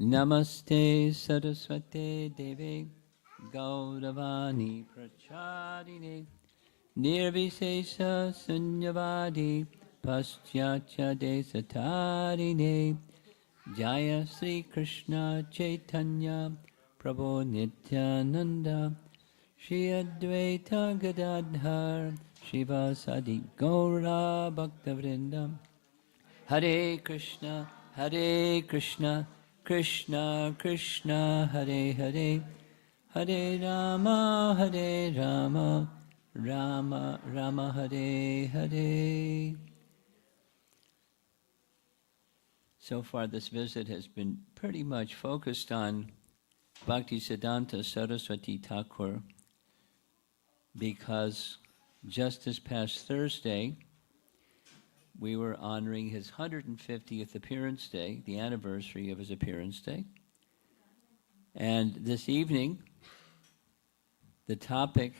Namaste Saraswate Deve Gauravani Pracharine Nirvisesa Sunyavadi Paschatya Desatarine Jaya Sri Krishna Chaitanya Prabhu Nityananda Shri Advaita Gadadhar Shivasadi Gaura Bhaktavrindam Hare Krishna, Hare Krishna, Krishna Krishna, Hare Hare, Hare Rama, Hare Rama, Rama Rama, Hare Hare. So far this visit has been pretty much focused on Bhaktisiddhanta Saraswati Thakur, because just this past Thursday, we were honoring his 150th appearance day, the anniversary of his appearance day. And this evening, the topic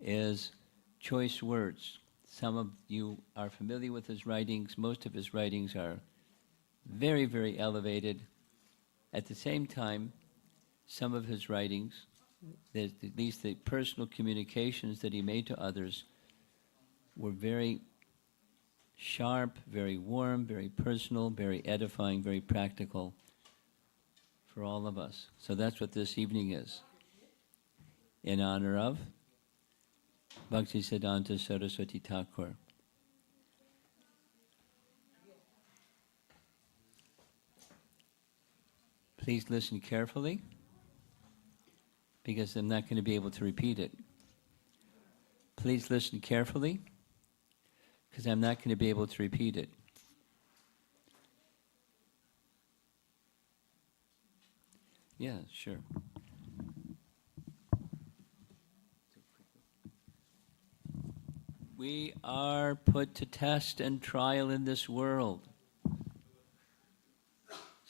is choice words. Some of you are familiar with his writings. Most of his writings are very, very elevated. At the same time, some of his writings, at least the personal communications that he made to others, were very sharp, very warm, very personal, very edifying, very practical for all of us. So that's what this evening is, in honor of Bhaktisiddhanta Saraswati Thakur. Please listen carefully, because I'm not going to be able to repeat it. Please listen carefully, because I'm not going to be able to repeat it. Yeah, sure. We are put to test and trial in this world.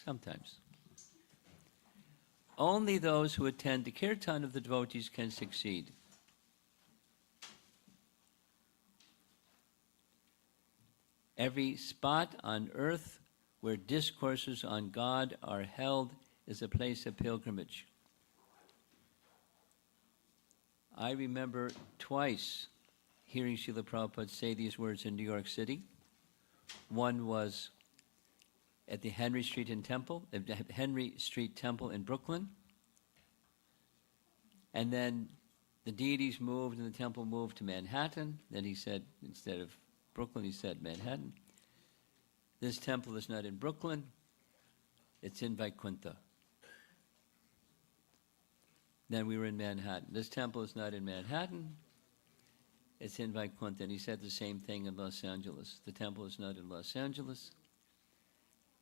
Sometimes. Only those who attend the kirtan of the devotees can succeed. Every spot on earth where discourses on God are held is a place of pilgrimage. I remember twice hearing Srila Prabhupada say these words in New York City. One was at the Henry Street Temple in Brooklyn. And then the deities moved and the temple moved to Manhattan. Then he said, instead of Brooklyn, he said Manhattan. This temple is not in Brooklyn, it's in Vaikuntha. Then we were in Manhattan. This temple is not in Manhattan, it's in Vaikuntha. And he said the same thing in Los Angeles. The temple is not in Los Angeles,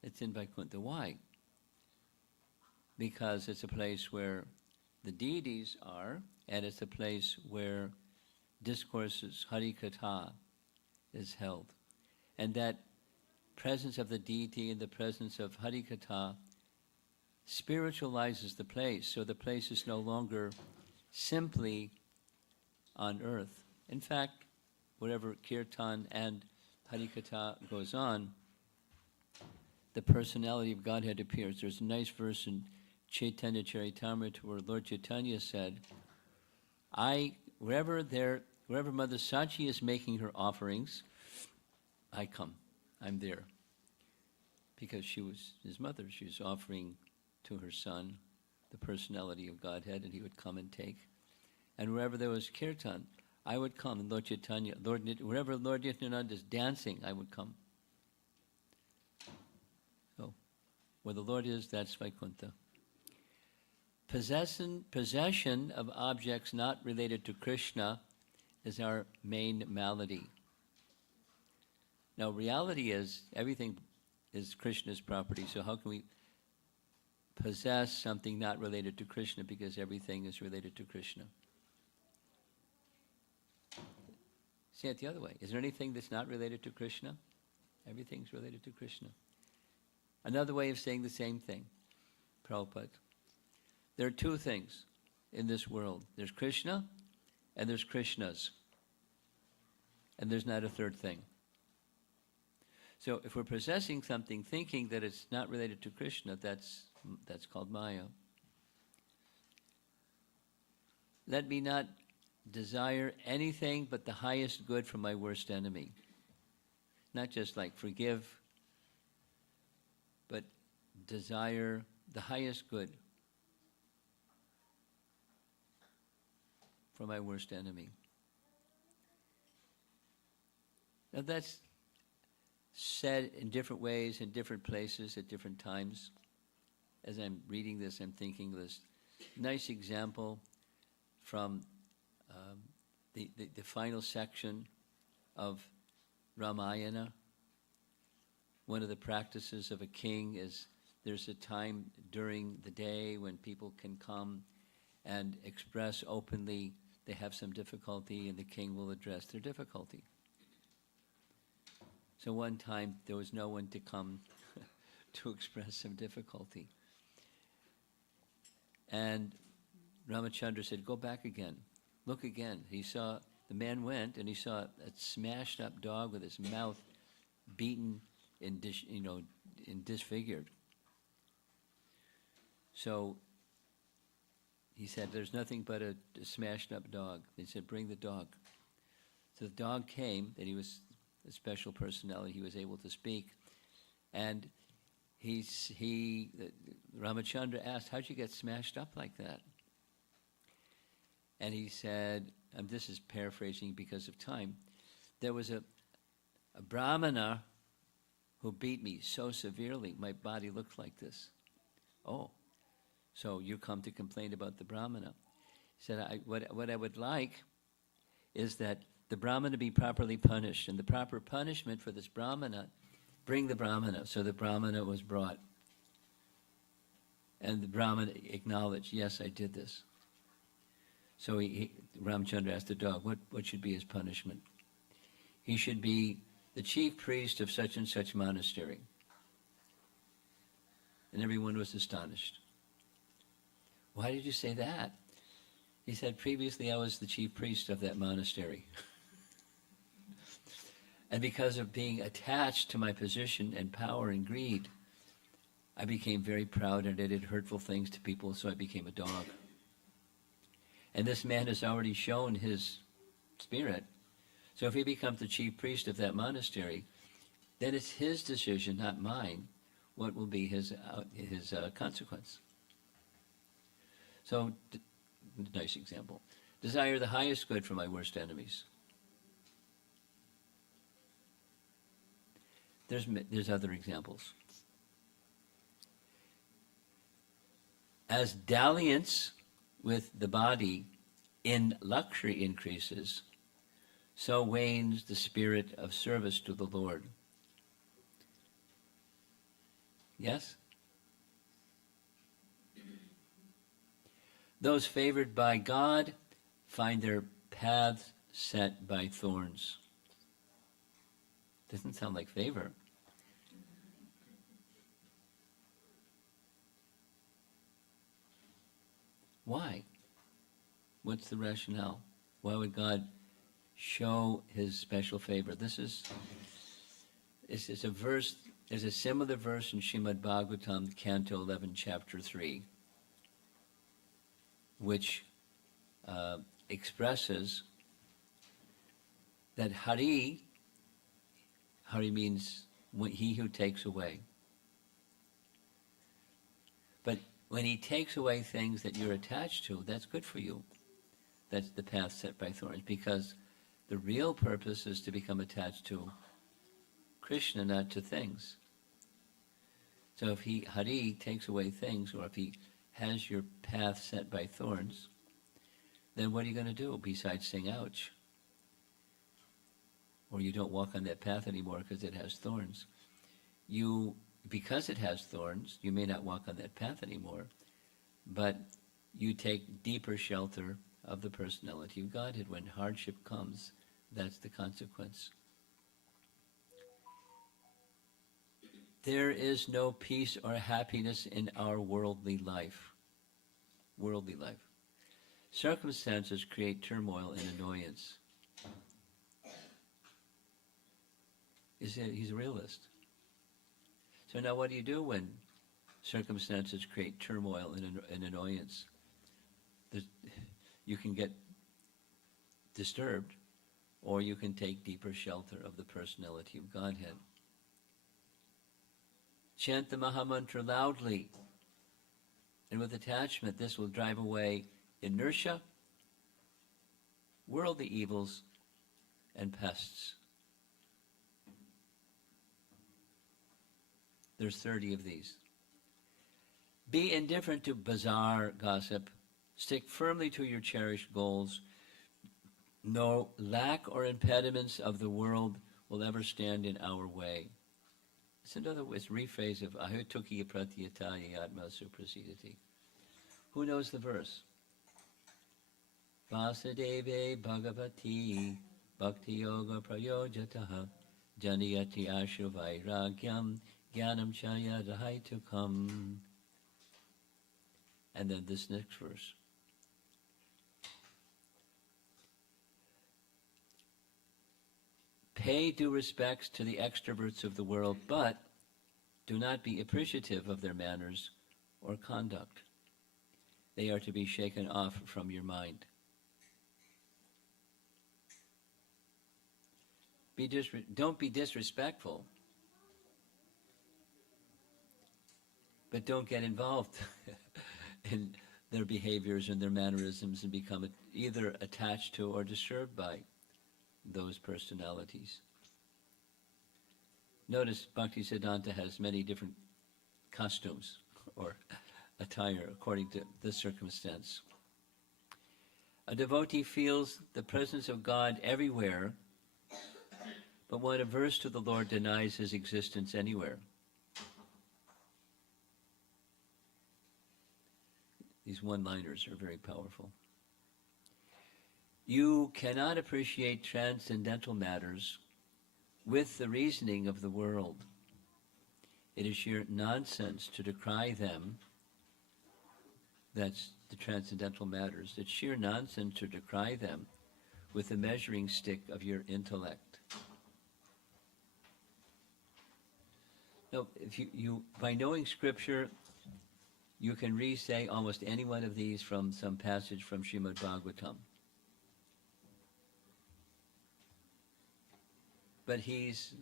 it's in Vaikuntha. Why? Because it's a place where the deities are, and it's a place where discourses, Harikatha, is held. And that presence of the deity and the presence of Harikatha spiritualizes the place, so the place is no longer simply on earth. In fact, wherever kirtan and Harikatha goes on, the personality of Godhead appears. There's a nice verse in Chaitanya Charitamrita where Lord Chaitanya said, wherever Mother Sachi is making her offerings, I come. I'm there. Because she was his mother. She was offering to her son the personality of Godhead, and he would come and take. And wherever there was kirtan, I would come. And Lord Chaitanya, wherever Lord Nityananda is dancing, I would come. So, where the Lord is, that's Vaikuntha. Possession of objects not related to Krishna is our main malady. Now, reality is everything is Krishna's property, so how can we possess something not related to Krishna, because everything is related to Krishna? See it the other way. Is there anything that's not related to Krishna? Everything's related to Krishna. Another way of saying the same thing, Prabhupada. There are two things in this world. There's Krishna and there's Krishnas. And there's not a third thing. So if we're possessing something thinking that it's not related to Krishna, that's That's called Maya. Let me not desire anything but the highest good from my worst enemy. Not just like forgive, but desire the highest good from my worst enemy. Now that's said in different ways, in different places, at different times. As I'm reading this, I'm thinking of this nice example from the final section of Ramayana. One of the practices of a king is there's a time during the day when people can come and express openly they have some difficulty, and the king will address their difficulty. So one time there was no one to come to express some difficulty. And Ramachandra said, go back again. Look again. He saw, the man went and he saw a smashed up dog with his mouth beaten and disfigured. So he said, there's nothing but a smashed up dog. They said, bring the dog. So the dog came, and he was a special personality. He was able to speak. And Ramachandra asked, how'd you get smashed up like that? And he said, this is paraphrasing because of time, there was a brahmana who beat me so severely, my body looked like this. Oh, so you come to complain about the brahmana. He said, what I would like is that the brahmana be properly punished, and the proper punishment for this brahmana, bring the brahmana. So the brahmana was brought. And the brahmana acknowledged, yes, I did this. So Ramchandra asked the dog, what should be his punishment? He should be the chief priest of such and such monastery. And everyone was astonished. Why did you say that? He said, previously I was the chief priest of that monastery. And because of being attached to my position and power and greed, I became very proud and I did hurtful things to people, so I became a dog. And this man has already shown his spirit. So if he becomes the chief priest of that monastery, then it's his decision, not mine, what will be his consequence. So, nice example. Desire the highest good from my worst enemies. There's other examples. As dalliance with the body in luxury increases, so wanes the spirit of service to the Lord. Yes? Those favored by God find their paths set by thorns. Doesn't sound like favor. Why? What's the rationale? Why would God show his special favor? It's a verse, there's a similar verse in Srimad Bhagavatam, Canto 11, Chapter 3, which expresses that Hari means he who takes away. But when he takes away things that you're attached to, that's good for you. That's the path set by thorns, because the real purpose is to become attached to Krishna, not to things. So if Hari takes away things, or if he has your path set by thorns, then what are you going to do besides sing ouch? Or you don't walk on that path anymore because it has thorns. Because it has thorns, you may not walk on that path anymore, but you take deeper shelter of the personality of Godhead. When hardship comes, that's the consequence. There is no peace or happiness in our worldly life. Worldly life. Circumstances create turmoil and annoyance. He's a realist. So now what do you do when circumstances create turmoil and annoyance. There's, you can get disturbed, or you can take deeper shelter of the personality of Godhead. Chant the Mahamantra loudly and with attachment. This will drive away inertia, worldly evils, and pests. There's 30 of these. Be indifferent to bazaar gossip. Stick firmly to your cherished goals. No lack or impediments of the world will ever stand in our way. It's another rephrase of Ahutukiya pratyataya atma suprasidati. Who knows the verse? Vasudeve bhagavati bhakti yoga prayojataha janiyati ashu vairagyam jnanam chaya rahaitukam. And then this next verse. Pay due respects to the extroverts of the world, but do not be appreciative of their manners or conduct. They are to be shaken off from your mind. Don't be disrespectful, but don't get involved in their behaviors and their mannerisms and become either attached to or disturbed by those personalities. Notice Bhaktisiddhanta has many different costumes or attire according to the circumstance. A devotee feels the presence of God everywhere, but one averse to the Lord denies his existence anywhere. These one-liners are very powerful. You cannot appreciate transcendental matters with the reasoning of the world. It is sheer nonsense to decry them. That's the transcendental matters. It's sheer nonsense to decry them with the measuring stick of your intellect. No, if you by knowing Scripture, you can re-say almost any one of these from some passage from Srimad Bhagavatam. But he's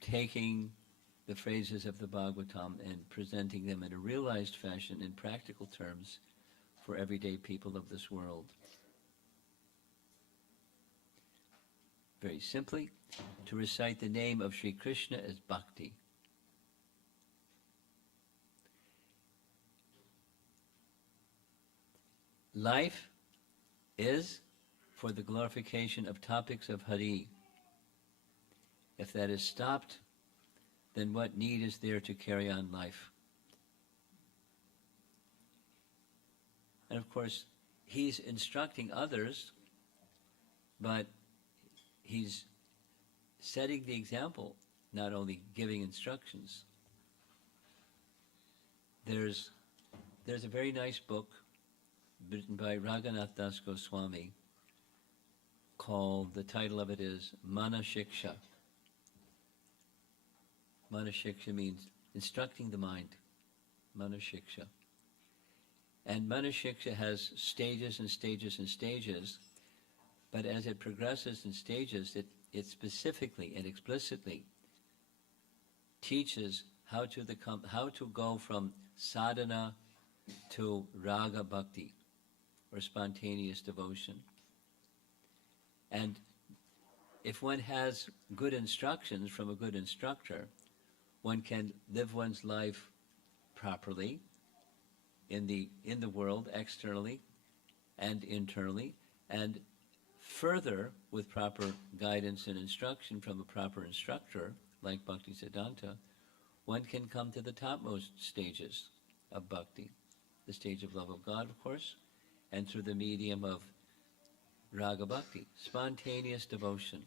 taking the phrases of the Bhagavatam and presenting them in a realized fashion in practical terms for everyday people of this world. Very simply, to recite the name of Sri Krishna as bhakti. Life is for the glorification of topics of Hari. If that is stopped, then what need is there to carry on life? And of course, he's instructing others, but he's setting the example, not only giving instructions. There's a very nice book written by Raghunath Das Goswami called, the title of it is Mana Shiksha. Mana Shiksha means instructing the mind. Mana Shiksha. And Mana Shiksha has stages and stages and stages, but as it progresses in stages, it specifically and explicitly teaches how to go from sadhana to raga bhakti, or spontaneous devotion. And if one has good instructions from a good instructor, one can live one's life properly in the world, externally and internally, and further, with proper guidance and instruction from a proper instructor, like Bhaktisiddhanta, one can come to the topmost stages of bhakti, the stage of love of God, of course, and through the medium of raga bhakti, spontaneous devotion.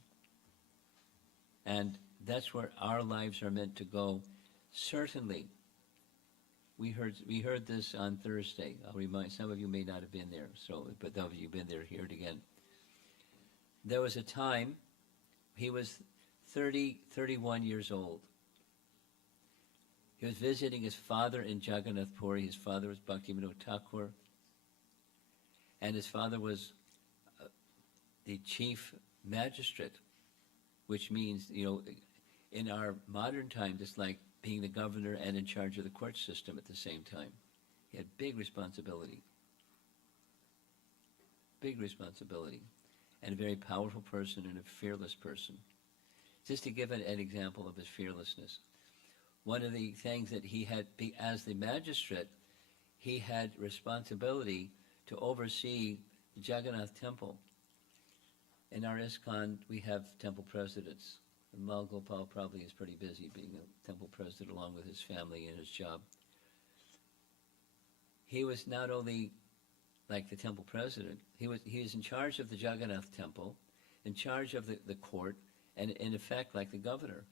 And that's where our lives are meant to go. Certainly, we heard this on Thursday. I'll remind, some of you may not have been there, but those of you who've been there, hear it again. There was a time, he was 31 years old. He was visiting his father in Jagannath Puri. His father was Bhaktivinoda Thakur, and his father was the chief magistrate, which means, in our modern times, it's like being the governor and in charge of the court system at the same time. He had big responsibility, and a very powerful person and a fearless person. Just to give an example of his fearlessness, one of the things that he had, as the magistrate, he had responsibility to oversee the Jagannath temple. In our ISKCON, we have temple presidents. Mal Gopal probably is pretty busy being a temple president along with his family and his job. He was not only like the temple president, he was in charge of the Jagannath temple, in charge of the court, and in effect like the governor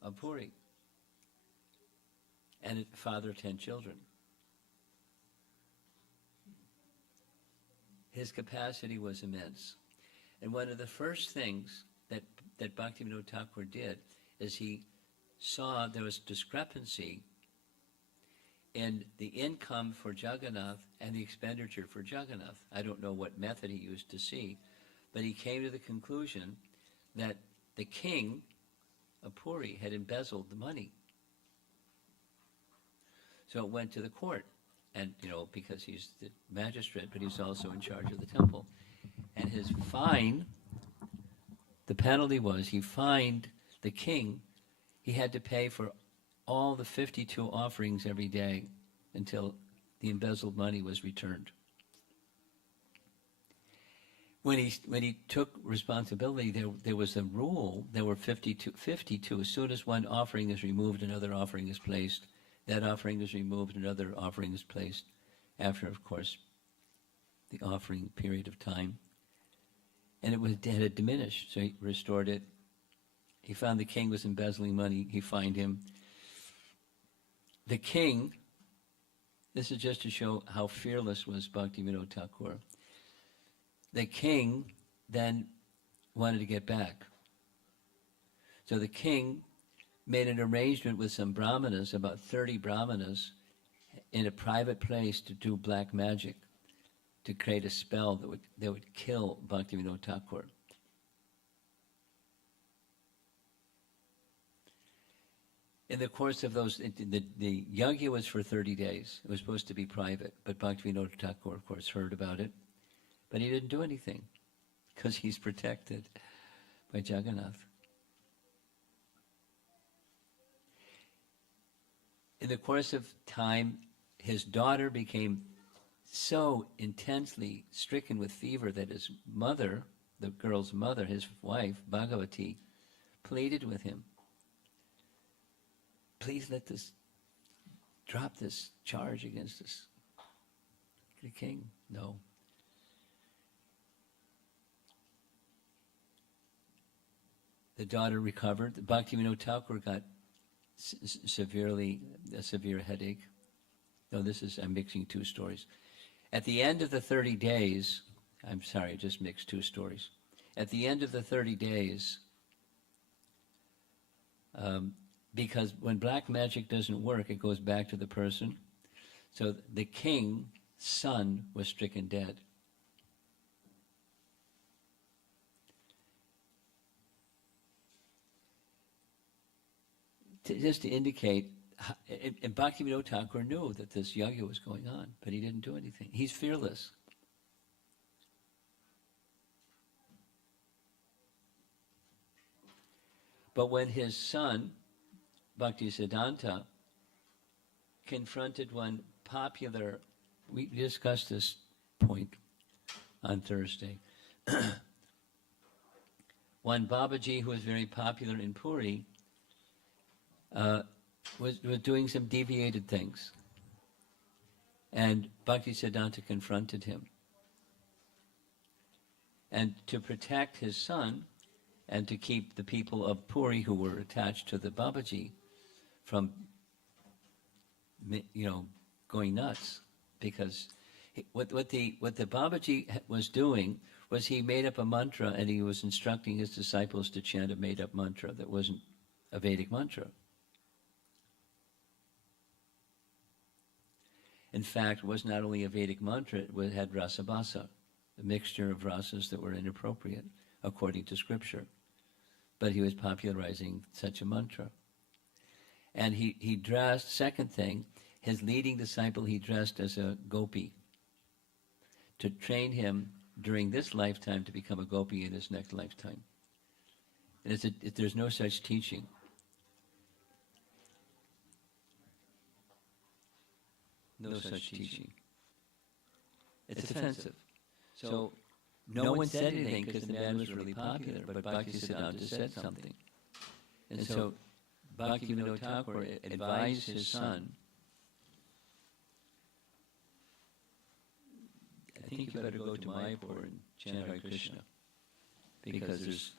of Puri, and a father of 10 children. His capacity was immense. And one of the first things that Bhaktivinoda Thakur did is he saw there was discrepancy in the income for Jagannath and the expenditure for Jagannath. I don't know what method he used to see, but he came to the conclusion that the king of Puri had embezzled the money. So it went to the court, and because he's the magistrate, but he's also in charge of the temple. And his fine, the penalty was he fined the king. He had to pay for all the 52 offerings every day until the embezzled money was returned. When he took responsibility, there was a rule. There were 52. As soon as one offering is removed, another offering is placed. That offering is removed, another offering is placed. After, of course, the offering period of time. And it had diminished, so he restored it. He found the king was embezzling money. He fined him. The king, this is just to show how fearless was Bhaktivinoda Thakur. The king then wanted to get back. So the king made an arrangement with some brahmanas, about 30 brahmanas, in a private place to do black magic, to create a spell that would kill Bhaktivinoda Thakur. In the course of those, the yajna was for 30 days. It was supposed to be private, but Bhaktivinoda Thakur, of course, heard about it. But he didn't do anything, because he's protected by Jagannath. In the course of time, his daughter became so intensely stricken with fever that his mother, the girl's mother, his wife, Bhagavati, pleaded with him, please drop this charge against us. The king, no. The daughter recovered. Bhaktivinoda Thakur got a severe headache. No, I'm mixing two stories. At the end of the 30 days, I'm sorry, I just mixed two stories. At the end of the 30 days, because when black magic doesn't work, it goes back to the person. So the king's son was stricken dead. Just to indicate, and Bhaktivinoda Thakur knew that this yajna was going on, but he didn't do anything. He's fearless. But when his son, Bhaktisiddhanta, confronted one popular, we discussed this point on Thursday, one Babaji who was very popular in Puri, was doing some deviated things. And Bhaktisiddhanta confronted him. And to protect his son, and to keep the people of Puri who were attached to the Babaji from, going nuts, because what the Babaji was doing was he made up a mantra, and he was instructing his disciples to chant a made-up mantra that wasn't a Vedic mantra. In fact, it was not only a Vedic mantra, it had rasabhasa, a mixture of rasas that were inappropriate, according to scripture. But he was popularizing such a mantra. And he dressed, second thing, his leading disciple, he dressed as a gopi to train him during this lifetime to become a gopi in his next lifetime. And there's no such teaching. No such teaching. It's offensive. So no one said anything because the man was really popular, but Bhaktisiddhanta said something. And so Bhaktivinoda Thakur advised his son, I think you better go to Mayapur and chant Hare Krishna, because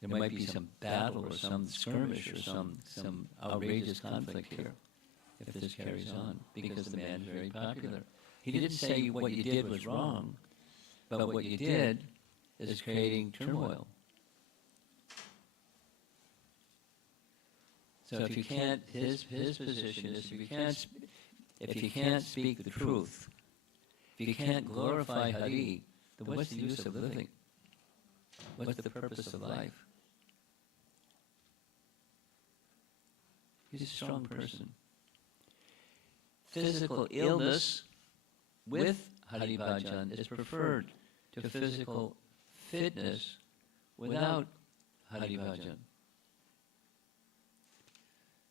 there might be some battle or some skirmish or some outrageous conflict here if this carries on, because the man is very popular. He didn't say what you did was wrong, but what you did is creating turmoil. So if you can't, his position is if you can't speak the truth, if you can't glorify Hari, then what's the use of living? What's the purpose of life? He's a strong person. Physical illness with Hari Bhajan is preferred to physical fitness without Hari Bhajan.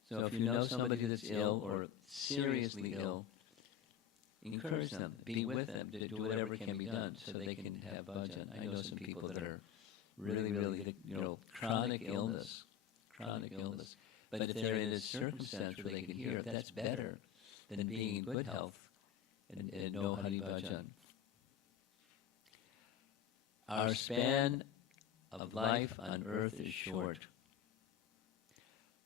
So if you know somebody that's ill or seriously ill, encourage them, be with them, to do whatever can be done so they can have bhajan. I know some people that are really, chronic illness. But if they're in a circumstance where they can hear, that's better than being in good health and no Hari Bhajan. Our span of life on earth is short.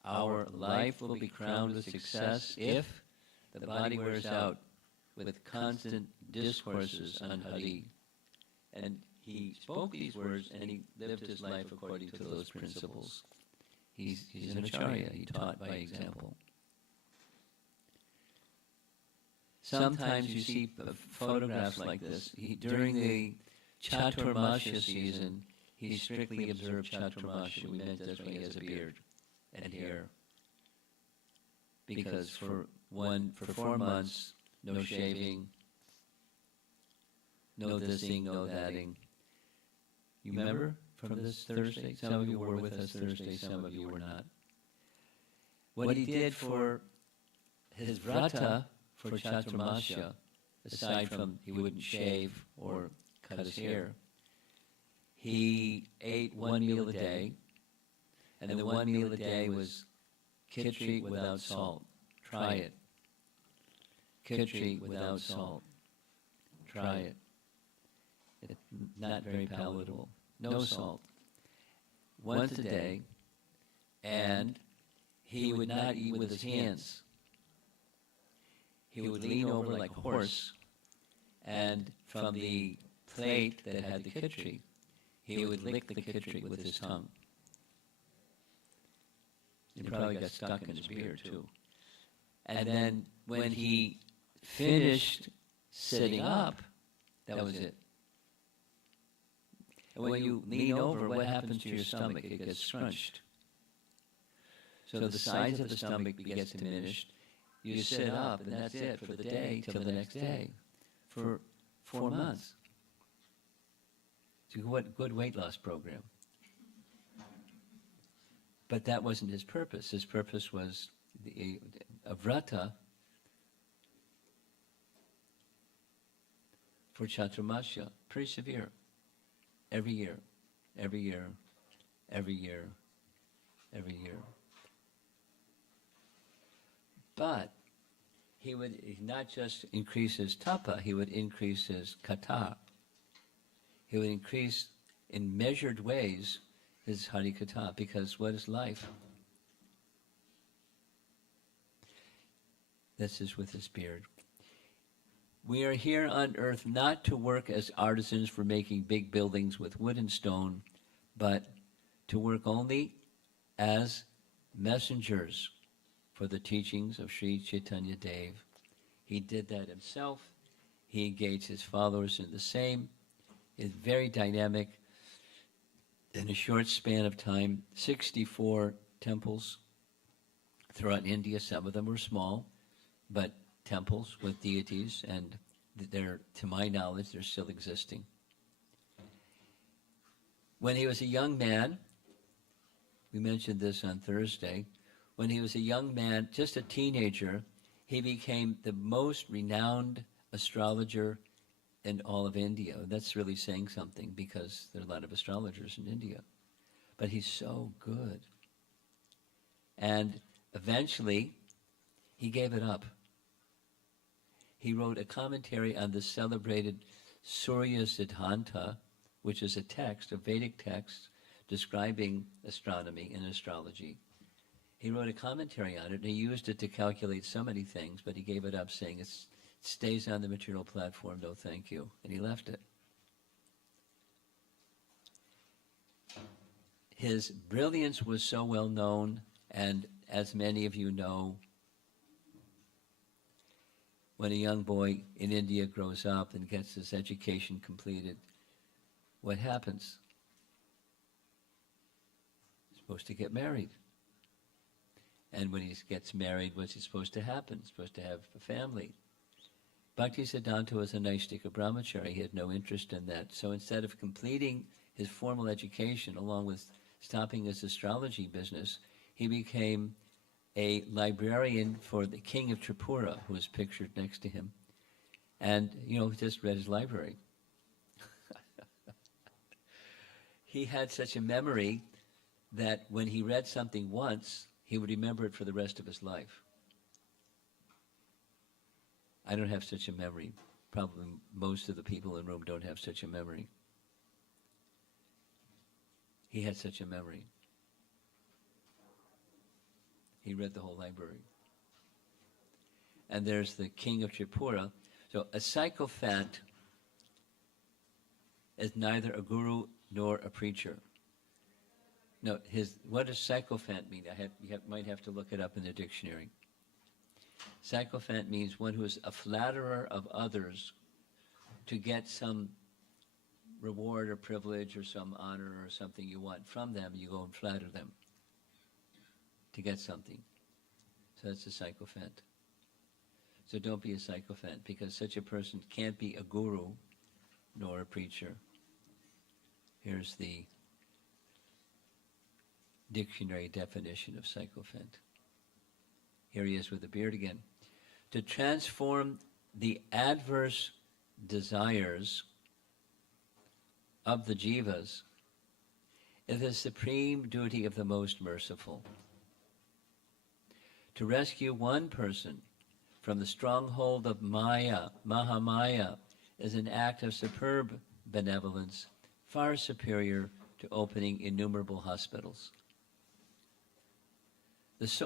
Our life will be crowned with success if the body wears out with constant discourses on Hari. And he spoke these words and he lived his life according to those principles. He's an acharya, he taught by example. Sometimes you see photographs like this. During the Chaturmasya season, he strictly observed Chaturmasya. We meant that's when he has a beard and hair. Because for 4 months, no shaving, no thising, no thatting. You remember from this Thursday? Some of you were with us Thursday, some of you were not. What he did for his vrata, for Chaturmasya, aside from he wouldn't shave or cut his hair, he ate 1 meal a day, and the 1 meal a day was khichdi without salt. Try it. Khichdi without salt. Try it. It's not very palatable. No salt. Once a day, and he would not eat with his hands. He would lean over like a horse, and from the plate that had the khichdi, he would lick the khichdi with his tongue. He probably got stuck in his beard too. And then when he finished sitting up, that was it. And when you lean over, what happens to your stomach? It gets scrunched. So the size of the stomach gets diminished. You sit up, and that's it for the day till the next day, for 4 months. It's a good weight loss program. But that wasn't his purpose. His purpose was a vrata for Chaturmasya, pretty severe. Every year, every year, every year, every year. But he would not just increase his tapa, he would increase his kata. He would increase in measured ways his harikatha, because what is life? This is with his beard. We are here on earth not to work as artisans for making big buildings with wood and stone, but to work only as messengers for the teachings of Sri Chaitanya Dev He did that himself. He engaged his followers in the same. It's very dynamic. In a short span of time, 64 temples throughout India. Some of them were small, but temples with deities, and they're, to my knowledge, they're still existing. When he was a young man, we mentioned this on Thursday, when he was a young man, just a teenager, he became the most renowned astrologer in all of India. That's really saying something because there are a lot of astrologers in India. But he's so good. And eventually, he gave it up. He wrote a commentary on the celebrated Surya Siddhanta, which is a text, a Vedic text, describing astronomy and astrology. He wrote a commentary on it, and he used it to calculate so many things, but he gave it up, saying it stays on the material platform, no thank you, and he left it. His brilliance was so well known, and as many of you know, when a young boy in India grows up and gets his education completed, what happens? He's supposed to get married. And when he gets married, what's supposed to happen? He's supposed to have a family. Bhaktisiddhanta was a Naistika brahmachari. He had no interest in that. So instead of completing his formal education along with stopping his astrology business, he became a librarian for the king of Tripura, who is pictured next to him. And, just read his library. He had such a memory that when he read something once, he would remember it for the rest of his life. I don't have such a memory. Probably most of the people in the room don't have such a memory. He had such a memory. He read the whole library. And there's the king of Tripura. So a sycophant is neither a guru nor a preacher. No, what does sycophant mean? You might have to look it up in the dictionary. Sycophant means one who is a flatterer of others to get some reward or privilege or some honor or something you want from them. You go and flatter them to get something. So that's a sycophant. So don't be a sycophant, because such a person can't be a guru nor a preacher. Here's the dictionary definition of sycophant. Here he is with the beard again. To transform the adverse desires of the jivas is the supreme duty of the most merciful. To rescue one person from the stronghold of Maya, Mahamaya, is an act of superb benevolence, far superior to opening innumerable hospitals.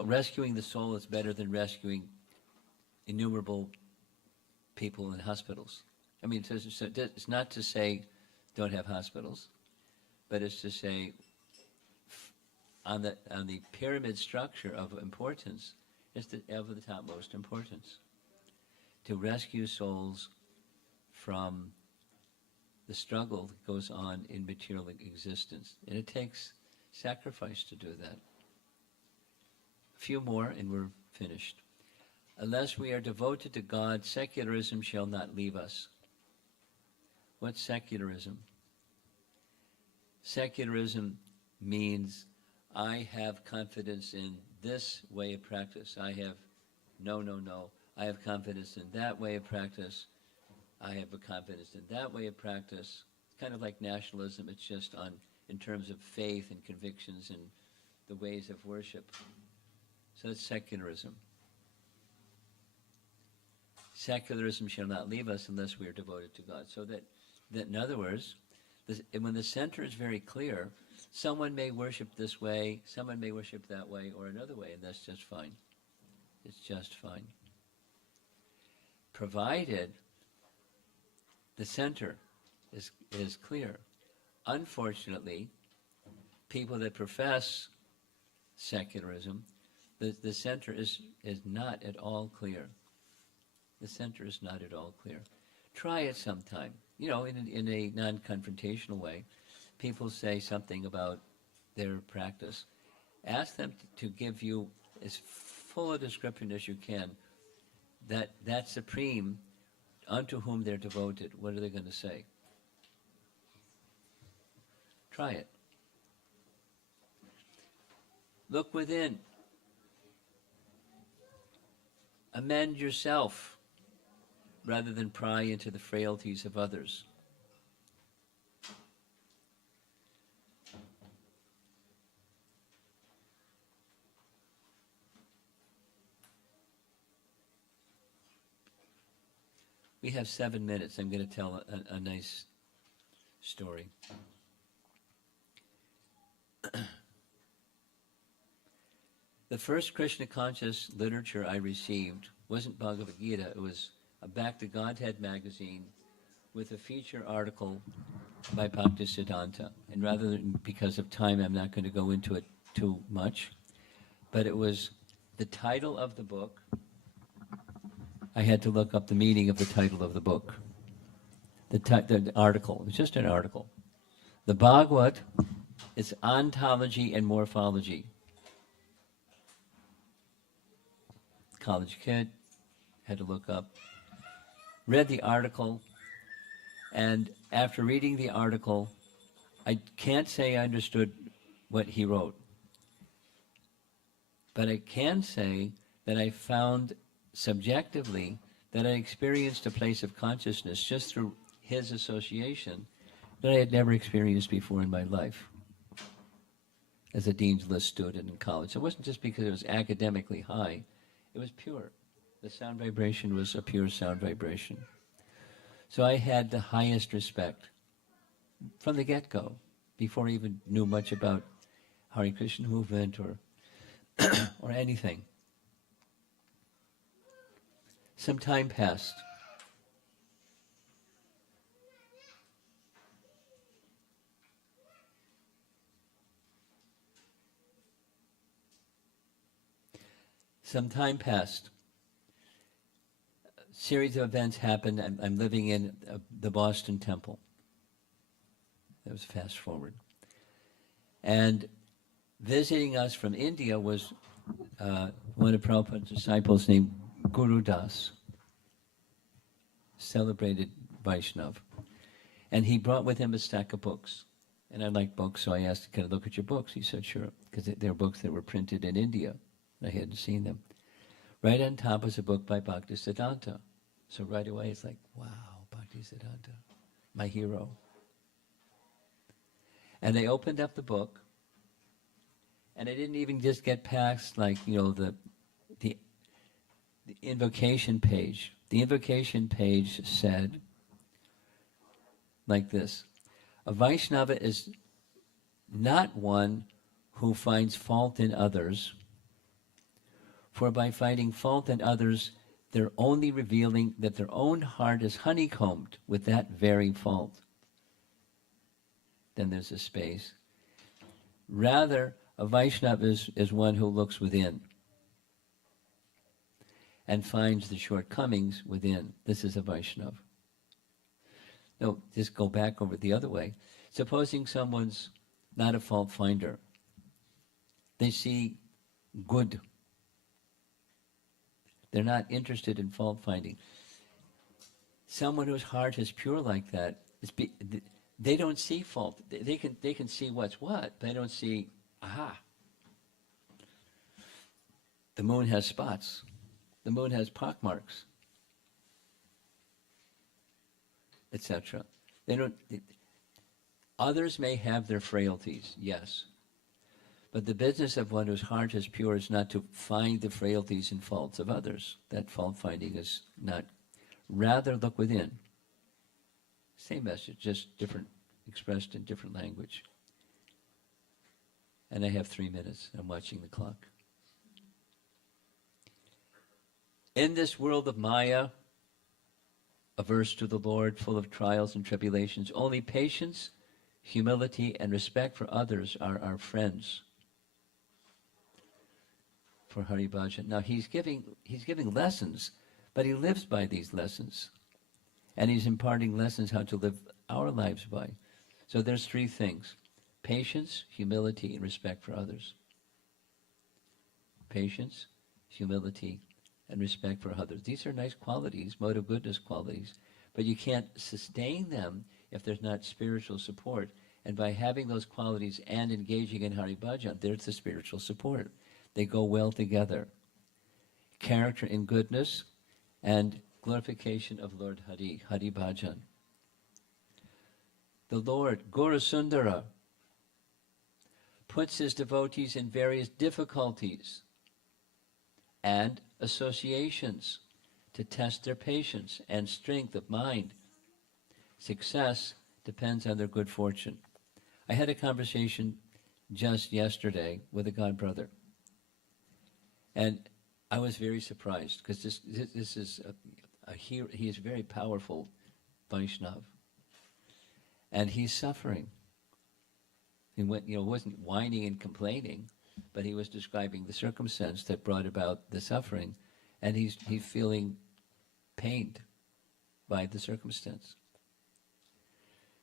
Rescuing the soul is better than rescuing innumerable people in hospitals. I mean, it's not to say don't have hospitals, but it's to say on the pyramid structure of importance, it's of the topmost importance. To rescue souls from the struggle that goes on in material existence. And it takes sacrifice to do that. A few more and we're finished. Unless we are devoted to God, secularism shall not leave us. What's secularism? Secularism means I have confidence in this way of practice. I have no. I have confidence in that way of practice. I have a confidence in that way of practice. It's kind of like nationalism. It's just in terms of faith and convictions and the ways of worship. So it's secularism. Secularism shall not leave us unless we are devoted to God. So that in other words, when the center is very clear, someone may worship this way, someone may worship that way, or another way, and that's just fine. It's just fine. Provided the center is clear. Unfortunately, people that profess secularism, the center is not at all clear. The center is not at all clear. Try it sometime. You know, in a non-confrontational way. People say something about their practice. Ask them to give you as full a description as you can. That supreme unto whom they're devoted. What are they going to say? Try it. Look within. Amend yourself rather than pry into the frailties of others. We have 7 minutes. I'm going to tell a nice story. The first Krishna conscious literature I received wasn't Bhagavad Gita. It was a Back to Godhead magazine with a feature article by Bhaktisiddhanta. And rather than, because of time, I'm not going to go into it too much. But it was the title of the book. I had to look up the meaning of the title of the book. The article. It was just an article. The Bhagavad is ontology and morphology. College kid, had to look up. Read the article, and after reading the article, I can't say I understood what he wrote. But I can say that I found subjectively that I experienced a place of consciousness just through his association that I had never experienced before in my life as a Dean's List student in college. It wasn't just because it was academically high. It was pure. The sound vibration was a pure sound vibration. So I had the highest respect from the get-go, before I even knew much about Hare Krishna movement or or anything. Some time passed. Some time passed. A series of events happened. I'm living in the Boston Temple. That was fast forward. And visiting us from India was one of Prabhupada's disciples named Guru Das, celebrated Vaishnav. And he brought with him a stack of books. And I like books, so I asked, can I look at your books? He said, sure, because they're books that were printed in India. I hadn't seen them. Right on top was a book by Bhaktisiddhanta. So right away it's like, wow, Bhaktisiddhanta, my hero. And I opened up the book, and I didn't even just get past, like, you know, the invocation page. The invocation page said like this: a Vaishnava is not one who finds fault in others, for by finding fault in others, they're only revealing that their own heart is honeycombed with that very fault. Then there's a space. Rather, a Vaishnava is one who looks within and finds the shortcomings within. This is a Vaishnava. No, just go back over the other way. Supposing someone's not a fault finder. They see good. They're not interested in fault finding. Someone whose heart is pure like that, they don't see fault. They can see what's what, but they don't see, aha. The moon has spots. The moon has pockmarks, etc. Others may have their frailties, yes. But the business of one whose heart is pure is not to find the frailties and faults of others. That fault finding is not. Rather, look within. Same message, just different, expressed in different language. And I have 3 minutes. I'm watching the clock. In this world of Maya, averse to the Lord, full of trials and tribulations, only patience, humility, and respect for others are our friends. For Hari Bhajan. Now he's giving lessons, But he lives by these lessons. And he's imparting lessons how to live our lives by. So there's three things: patience, humility, and respect for others. Patience, humility, and respect for others. These are nice qualities, mode of goodness qualities, but you can't sustain them if there's not spiritual support. And by having those qualities and engaging in Hari Bhajan, there's the spiritual support. They go well together. Character in goodness and glorification of Lord Hari, Hari Bhajan. The Lord, Gaura Sundara, puts his devotees in various difficulties and associations to test their patience and strength of mind. Success depends on their good fortune. I had a conversation just yesterday with a god brother, and I was very surprised because this is a hero. He is a very powerful Vaishnav, and he's suffering. He wasn't whining and complaining, but he was describing the circumstance that brought about the suffering, and he's feeling pained by the circumstance.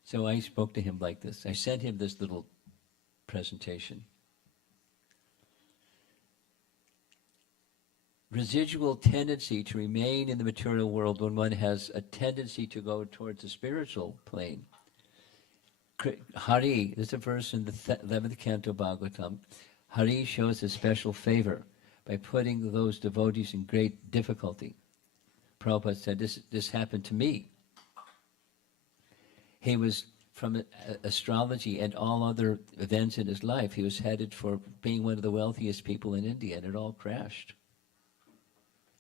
So I spoke to him like this. I sent him this little presentation. Residual tendency to remain in the material world when one has a tendency to go towards the spiritual plane. Hari, there's a verse in the 11th canto Bhagavatam. Hari shows a special favor by putting those devotees in great difficulty. Prabhupada said, this happened to me. He was, from astrology and all other events in his life, he was headed for being one of the wealthiest people in India, and it all crashed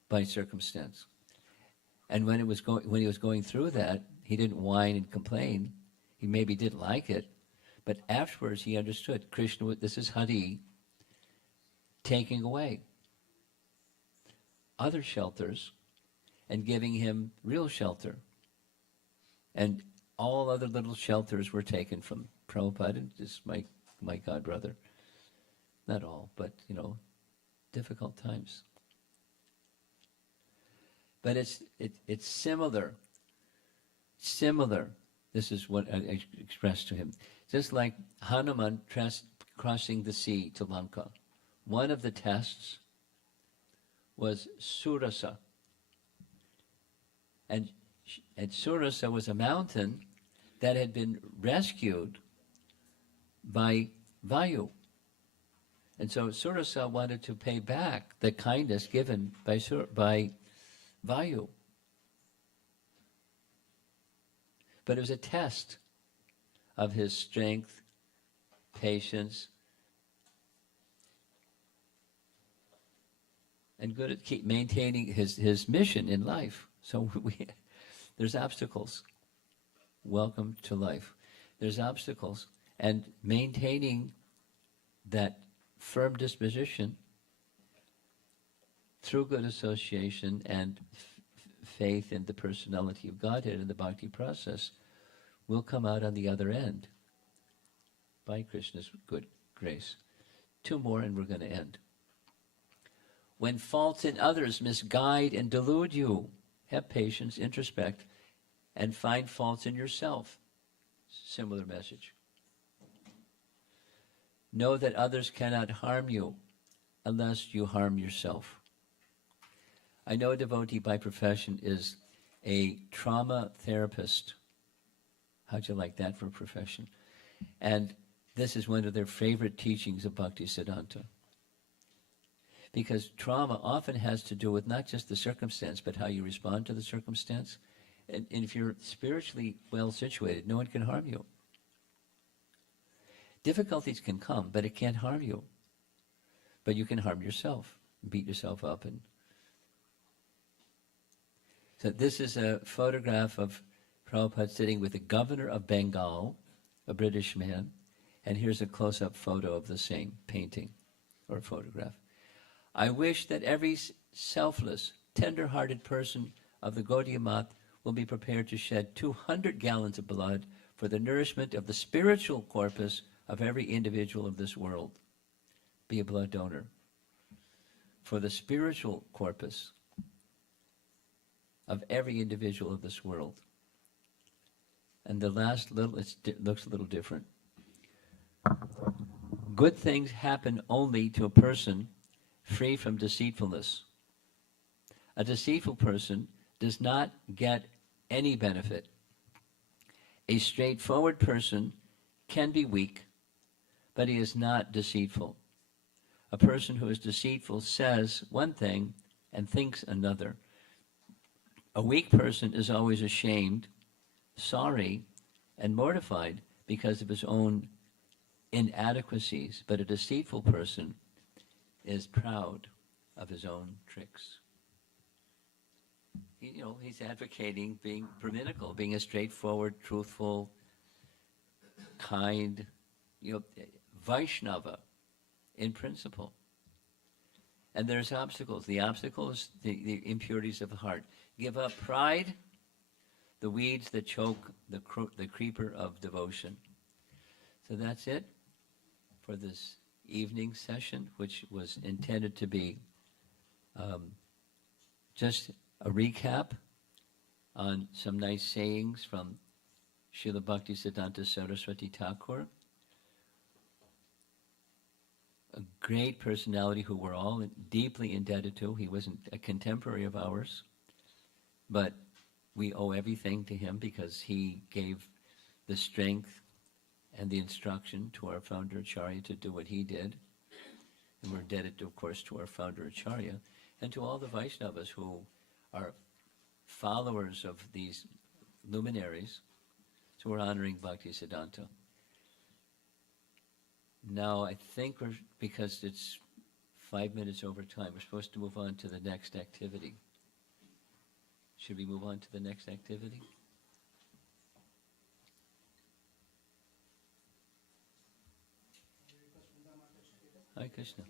by circumstance. And when he was going through that, he didn't whine and complain. He maybe didn't like it, but afterwards he understood Krishna, this is Hari taking away other shelters and giving him real shelter. And all other little shelters were taken from Prabhupada, and just my god brother. Not all, but difficult times. But it's similar. Similar. This is what I expressed to him. Just like Hanuman crossing the sea to Lanka. One of the tests was Surasa. And Surasa was a mountain that had been rescued by Vayu. And so Surasa wanted to pay back the kindness given by Vayu. But it was a test of his strength, patience, and good at keep maintaining his mission in life. So there's obstacles. Welcome to life. There's obstacles. And maintaining that firm disposition through good association and faith in the personality of Godhead in the bhakti process will come out on the other end by Krishna's good grace. Two more and we're going to end. When faults in others misguide and delude you, have patience, introspect, and find faults in yourself. Similar message. Know that others cannot harm you unless you harm yourself. I know a devotee by profession is a trauma therapist. How'd you like that for a profession? And this is one of their favorite teachings of Bhaktisiddhanta. Because trauma often has to do with not just the circumstance, but how you respond to the circumstance. And if you're spiritually well situated, no one can harm you. Difficulties can come, but it can't harm you. But you can harm yourself, beat yourself up. So this is a photograph of Prabhupada sitting with the governor of Bengal, a British man, and here's a close-up photo of the same painting or photograph. I wish that every selfless, tender-hearted person of the Gaudiya Math will be prepared to shed 200 gallons of blood for the nourishment of the spiritual corpus of every individual of this world. Be a blood donor for the spiritual corpus of every individual of this world. And the last little, looks a little different. Good things happen only to a person free from deceitfulness. A deceitful person does not get any benefit. A straightforward person can be weak, but he is not deceitful. A person who is deceitful says one thing and thinks another. A weak person is always ashamed, sorry, and mortified because of his own inadequacies, but a deceitful person is proud of his own tricks. He's advocating being Brahminical, being a straightforward, truthful, kind, Vaishnava in principle. And there's obstacles. The obstacles, the impurities of the heart. Give up pride, the weeds that choke the creeper of devotion. So that's it for this evening session, which was intended to be just a recap on some nice sayings from Srila Bhaktisiddhanta Saraswati Thakur, a great personality who we're all deeply indebted to. He wasn't a contemporary of ours, but we owe everything to him because he gave the strength and the instruction to our founder Acharya to do what he did. And we're indebted, of course, to our founder Acharya and to all the Vaishnavas who are followers of these luminaries. So we're honoring Bhaktisiddhanta. Now I think because it's 5 minutes over time, we're supposed to move on to the next activity. Should we move on to the next activity? Hare Krishna.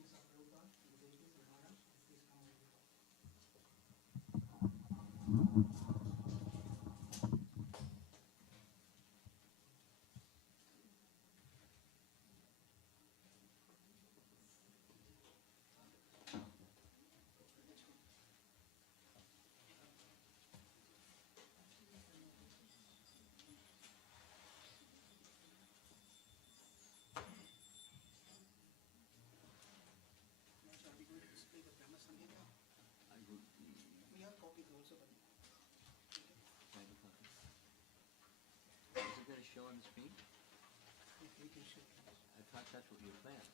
Show on the screen? I thought that's what you planned.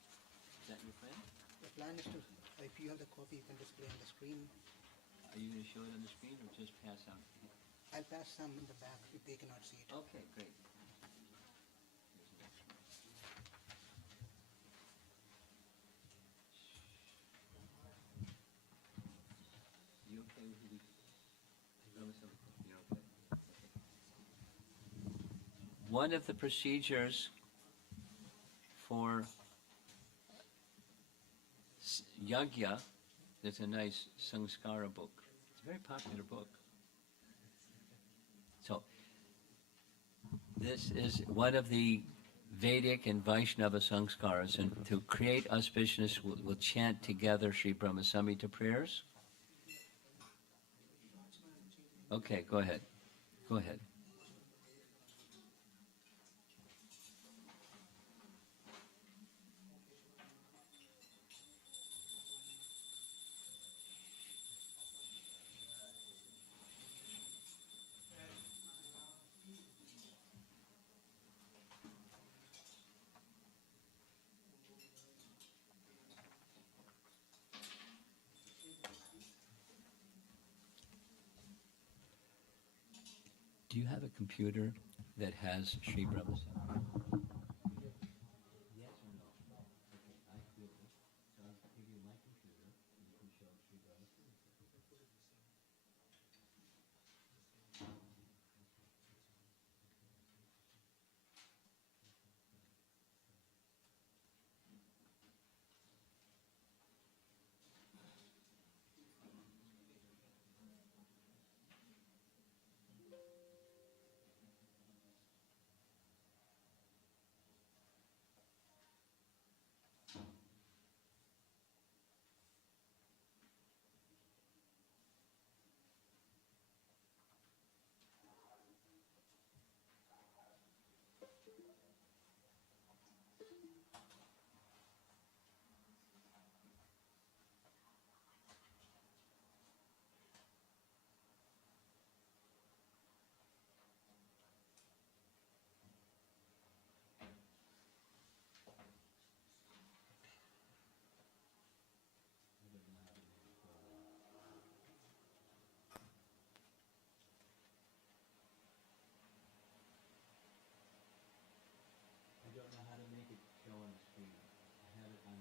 Is that your plan? The plan is to, if you have the copy, you can display on the screen. Are you going to show it on the screen or just pass out? I'll pass some in the back if they cannot see it. Okay, great. You okay with the You're okay. One of the procedures for yagya, there's a nice sanskara book. It's a very popular book. So this is one of the Vedic and Vaishnava sanskaras, and to create auspiciousness, we'll chant together Sri Brahma Samhita prayers. Okay, go ahead. Go ahead. Do you have a computer that has Sri Brahma Samhita? Yes or no? Okay, I do. So I'll give you my computer, and you can show Sri Brahma Samhita.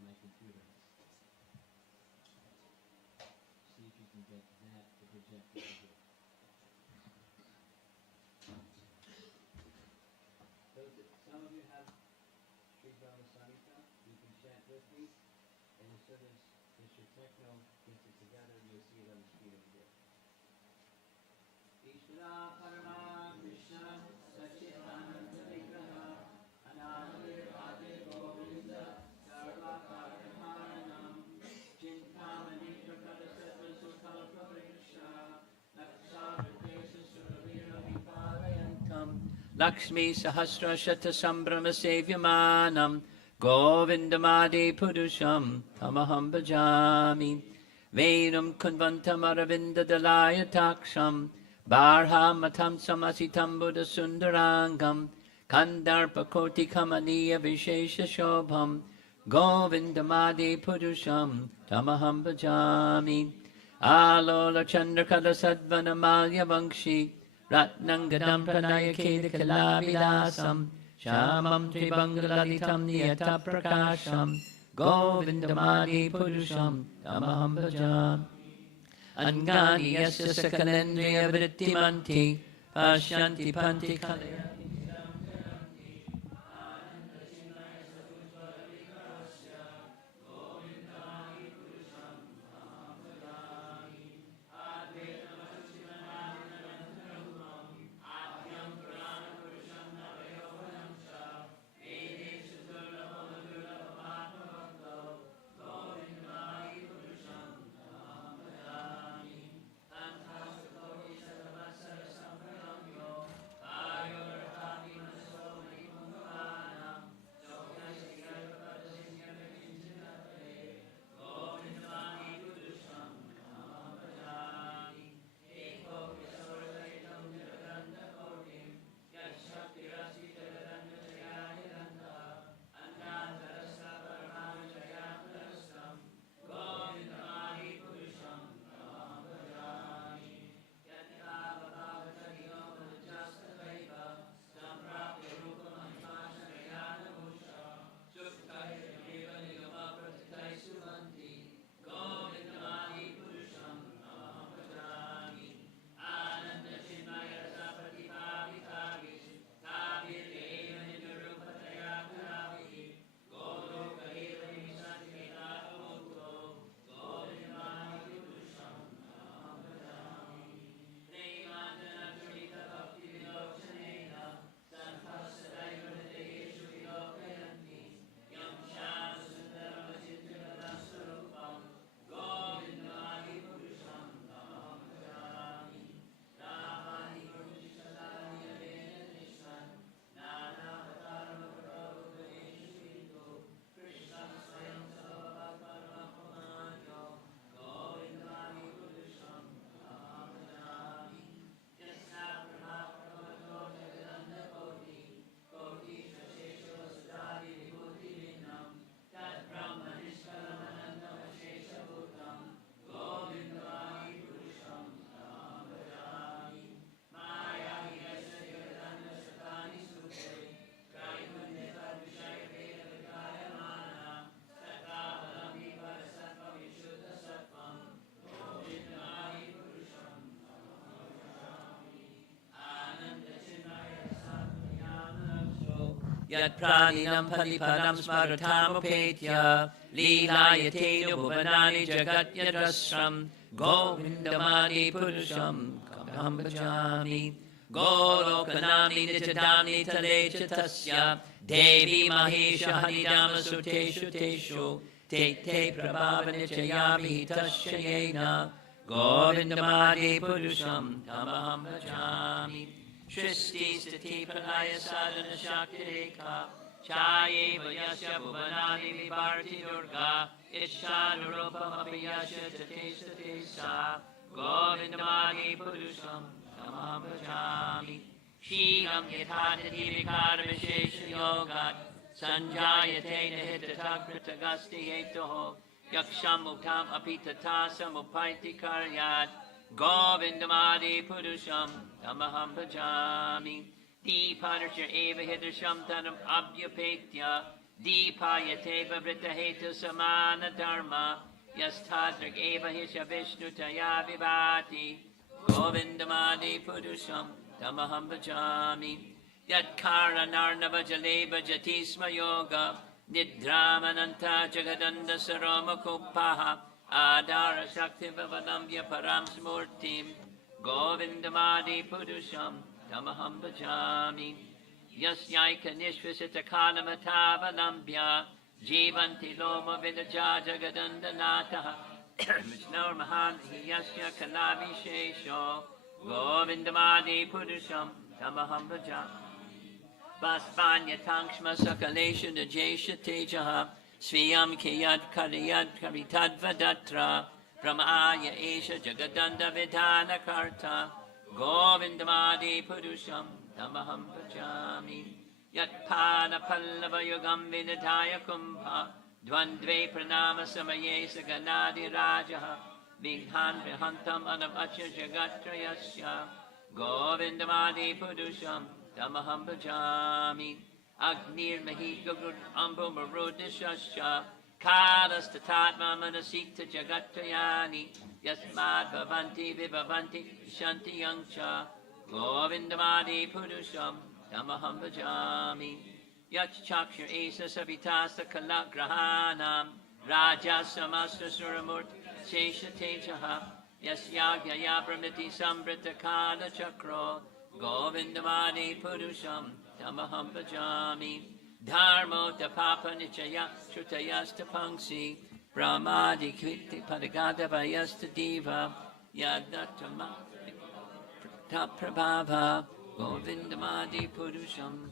my computer. See if you can get that to project over here. Some of you have Sri Brahma Samhita. You can chant with me. And as soon as Mr. Techno gets it together, you'll see it on the screen over here. Ishvara Parama Krishna Sachidananda Vigraha Anandir Adi Govinda Sarva Karamaranam Chintamani Prakata Sattva Sukalpa Vriksha Lakshadrikesa Suravira Viparayantam Lakshmi Sahasra Shata Sambrama Sevyamanam Govindamadi Purusham Tamaham Bhajami Venam Kunvantam Aravinda Dalaya Taksham Barham Matam Samasitam Buddha Sundarangam Kandarpa Koti Kamaniya Vishesha Shobham Govindamadi Purusham Tamaham Bhajami Alola Chandrakala Sadvana Malya Vankshi Ratnangadam Pranayakeda Kalavilasam Shamam Tribanglalalitam Niyata Prakasham Govindamadi Purusham Tamaham Bhajam Angani Yasya Sakalendriya Vrittimanti Pashyanti Panti Kalaya Yat praninam panipadam smaratamopetya Leelayate bhuvanani jagat yadrasram Govindamadi purusham kamaham bhajami Golokanami nitadami tale chatasya Devi mahesha hanidama suteshu teshu Te te prabhava nichayami tashyayena Govindamadi purusham kamaham bhajami Shristi Stiti Pranaya Sadhana Shaktireka Chaye Vayasya Bhuvanani Vibharti Durga Ishadurupam Apiyasya Tate Satesa Govindamadi Purusham Tamam Bhajami Shriram Yathatati Vikara Vishesha Yogat Sanjayate Nihitakrita Gasti Etoho Yaksham Muktam Apitatasam Upaiti Karyat Govindamadi Purusham Tamaham Bhajami Deepanarcha Eva Hidrisham Tanam Abhyapetya Deepayate Vavrita Hetu Samana Dharma Yastadrak Eva Hisha Vishnu Taya Vivati Govindamadi Purusham Tamaham Bhajami Yat Karanarnava Jaleva Jatisma Yoga Nidramananta Jagadanda Saroma Kupaha Adara Shakti Vavanamya Param Smurtim Govindamadi Purusham Tamaham Bhajami Yasyaika Nishvasita Kalamatavalamphya Jivanti Loma Vidaja Jagadandanathah Vishnur Mahan Yasya Kalavi Shesho Govindamadi Purusham Tamaham Bhaja Vaspanya Tankshma Sakalesha Najesha Tejaha Sviyam Kiyad Kariyad Karitad Vadatra Brahmaya Esha Jagadanda Vidana Karta Govindamadi Purusham Tamaham Bhajami Yat Pada Pallava Yugam Vinadaya Kumbha Dvandve Pranama Samaye Saganadi Rajaha Vighan Vihantam Anavacha Jagatrayasya Govindamadi Purusham Tamaham Bhajami Agnir Mahit Gugur Ambu Marudishasya Kalas Tatatma Manasita Jagatrayani Yasmad Bhavanti Vibhavanti Shanti Yangcha Govindamadi Purusham Tamaham Bhajami Yach Chakshur Esa Savitasa Kalagrahanam Raja Samastra Suramurt Shesha Tejaha Yasyagya Yabramiti Sambrita Kala Chakro Govindamadi Purusham Tamaham Bhajami Dharmo Tapapa Nichaya Shrutayasta Pangsi Brahmadi Kviti Padagata Vayasta Diva Yadatama Taprabhava Govindamadi Purusham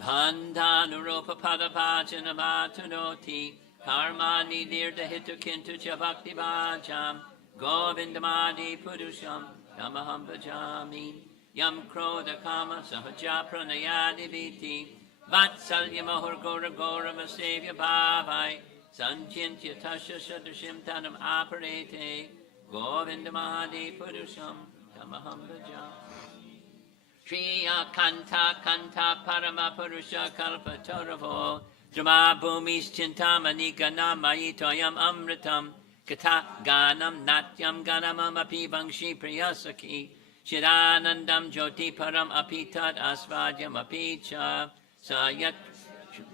Bandhanuropa Padapachana Matunoti Karmani Nirda Hitu Kintu Chavakti Bhajam Govindamadi Purusham Tamaham Bhajami Yam Krodha Kama Sahaja Pranayadi Viti Vatsalya Mahur Gora Gora Vasevya Bhavai Sanchintya Tasha Shadashim Tanam Aparete Govindamadi Purusham Tamaham Bhajami Shriya Kanta Kanta Parama Purusha Kalpa Toravo Drama Bhumis Chintamani Ganam Mayitoyam Amritam Kata Ganam Natyam Ganamam Api Vangshi Priyasaki Shiranandam Jyoti Param Apitat Asvadyam Apicha Sayat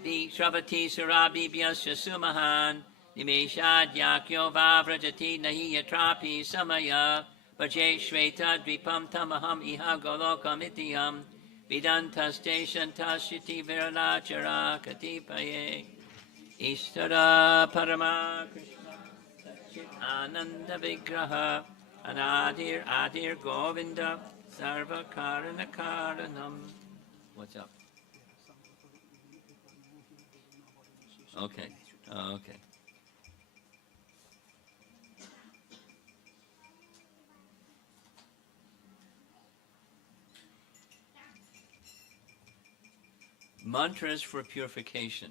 Shravati Surabi Vyasya Sumahan Nimeshad Yakyo Vavrajati Nahi Yatrapi Samaya Vaje Shveta Dvipam Tamaham Iha Golokam Ityam Vidantaste Shantashiti Viralachara Katipaye Ishtara Parama Krishna Sachit Ananda Vigraha Anadir Adir Govinda Sarva Karana Karanam. What's up? Okay. Oh, okay. Mantras for purification.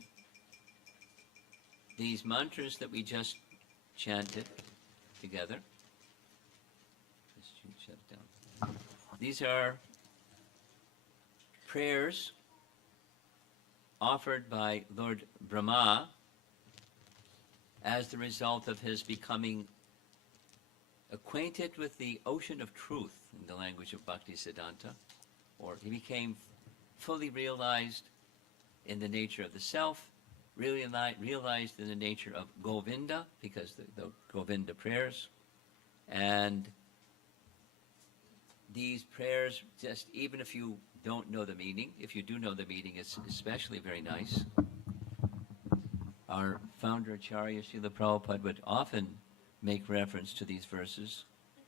These mantras that we just chanted together. Shut down. These are prayers offered by Lord Brahma as the result of his becoming acquainted with the ocean of truth, in the language of Bhaktisiddhanta, or he became fully realized in the nature of the self, realized in the nature of Govinda, because the Govinda prayers, and these prayers, just even if you don't know the meaning, if you do know the meaning, it's especially very nice. Our founder, Acharya Srila Prabhupada, would often make reference to these verses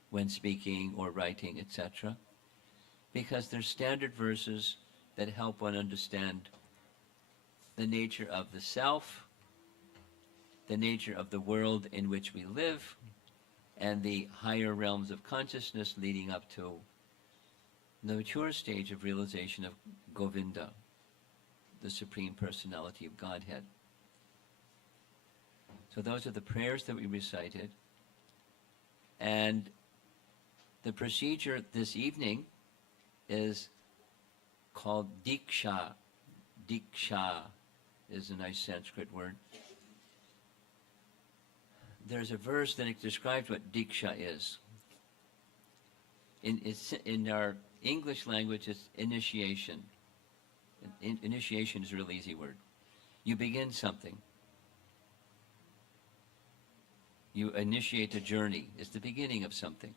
when speaking or writing, etc., because they're standard verses that help one understand the nature of the self, the nature of the world in which we live, and the higher realms of consciousness leading up to the mature stage of realization of Govinda, the Supreme Personality of Godhead. So those are the prayers that we recited. And the procedure this evening is called Diksha. Diksha is a nice Sanskrit word. There's a verse that describes what Diksha is. In our English language, it's initiation. Initiation is a real easy word. You begin something. You initiate a journey. It's the beginning of something.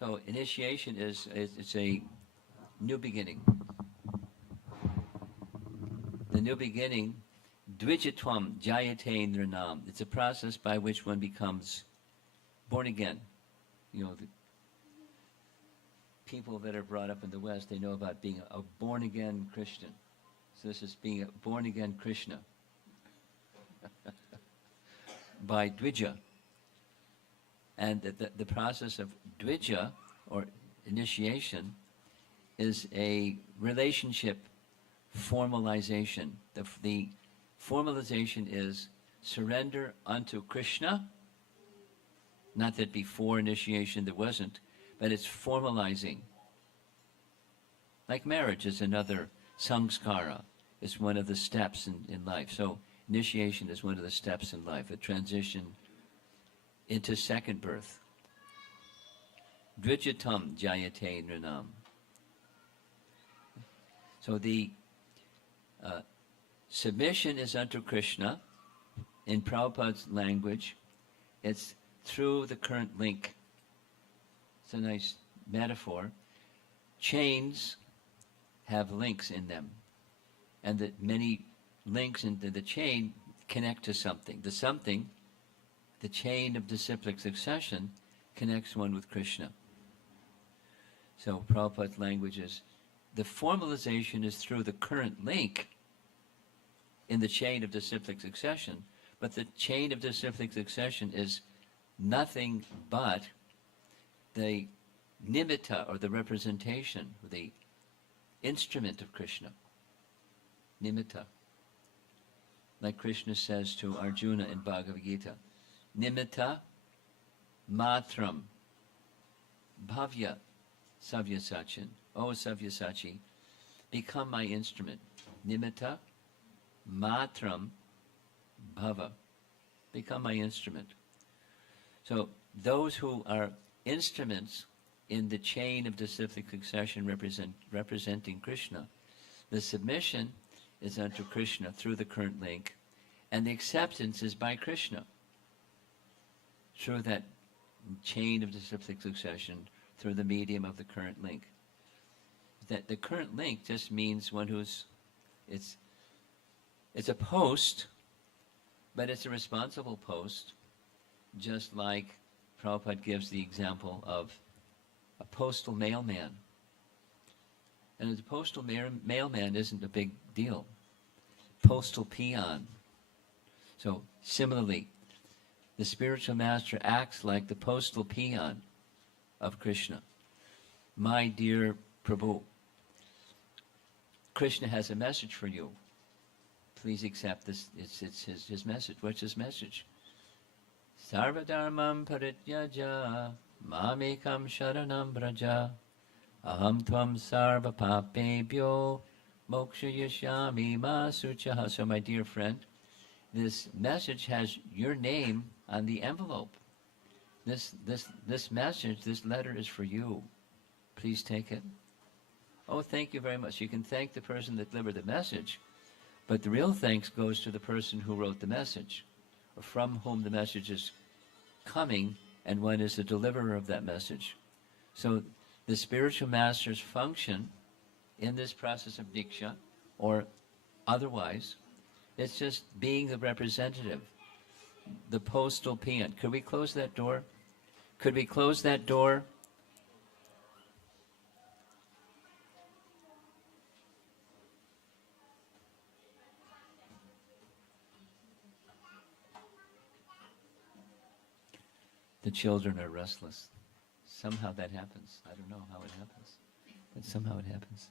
So initiation it's a new beginning. The new beginning, dvijitvam jayate nirnam. It's a process by which one becomes born again. You know, the people that are brought up in the West, they know about being a born again Christian. So this is being a born again Krishna by dvija. And the process of dvija, or initiation, is a relationship formalization. The formalization is surrender unto Krishna. Not that before initiation there wasn't, but it's formalizing. Like marriage is another samskara. It's one of the steps in life. So initiation is one of the steps in life, a transition into second birth. Dvijitam jayate nrinam. So the submission is unto Krishna. In Prabhupada's language, it's through the current link. It's a nice metaphor. Chains have links in them, and that many links into the chain connect to something. The something, the chain of disciplic succession, connects one with Krishna. So Prabhupada's language is, the formalization is through the current link in the chain of disciplic succession, but the chain of disciplic succession is nothing but the nimitta, or the representation, or the instrument of Krishna. Nimitta. Like Krishna says to Arjuna in Bhagavad Gita, nimitta matram bhavya savyasachin. O Savyasachi, become my instrument. Nimitta matram bhava. Become my instrument. So those who are instruments in the chain of disciplic succession representing Krishna, the submission is unto Krishna through the current link, and the acceptance is by Krishna through that chain of disciplic succession, through the medium of the current link. That the current link just means one who's, it's a post, but it's a responsible post, just like Prabhupada gives the example of a postal mailman. And the postal mailman isn't a big deal. Postal peon. So similarly, the spiritual master acts like the postal peon of Krishna. My dear Prabhu, Krishna has a message for you. Please accept this. It's his message. What's his message? Sarvadharmam parityaja mamekam sharanam braja aham tvam sarva papebhyo mokshayashyami ma suchaha. So my dear friend, this message has your name on the envelope. This message, this letter is for you. Please take it. Oh, thank you very much. You can thank the person that delivered the message, but the real thanks goes to the person who wrote the message, or from whom the message is coming, and one is the deliverer of that message. So the spiritual master's function in this process of Diksha, or otherwise, it's just being the representative, the postal peon. Could we close that door? Could we close that door? The children are restless. Somehow that happens. I don't know how it happens, but somehow it happens.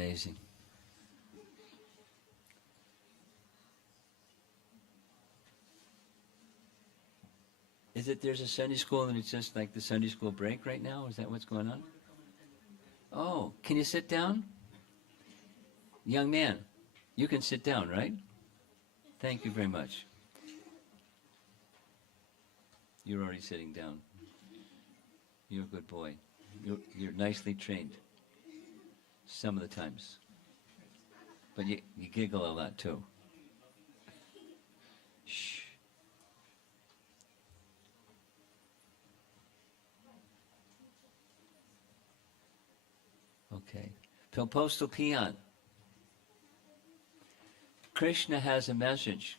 Amazing. Is it there's a Sunday school and it's just like the Sunday school break right now? Is that what's going on? Oh, can you sit down? Young man, you can sit down, right? Thank you very much. You're already sitting down. You're a good boy. You're nicely trained. Some of the times. But you giggle a lot too. Shh. Okay. Postal peon. Krishna has a message.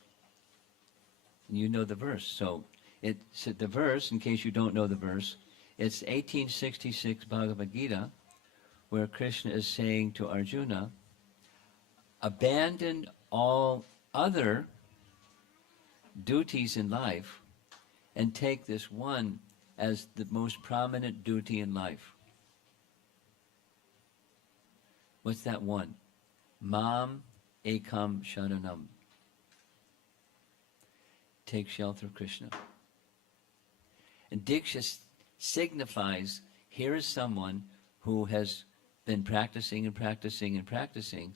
You know the verse. So the verse, in case you don't know the verse, it's 1866 Bhagavad Gita, where Krishna is saying to Arjuna, abandon all other duties in life and take this one as the most prominent duty in life. What's that one? Mam ekam sharanam. Take shelter of Krishna. And Diksha signifies, here is someone who has been practicing and practicing and practicing,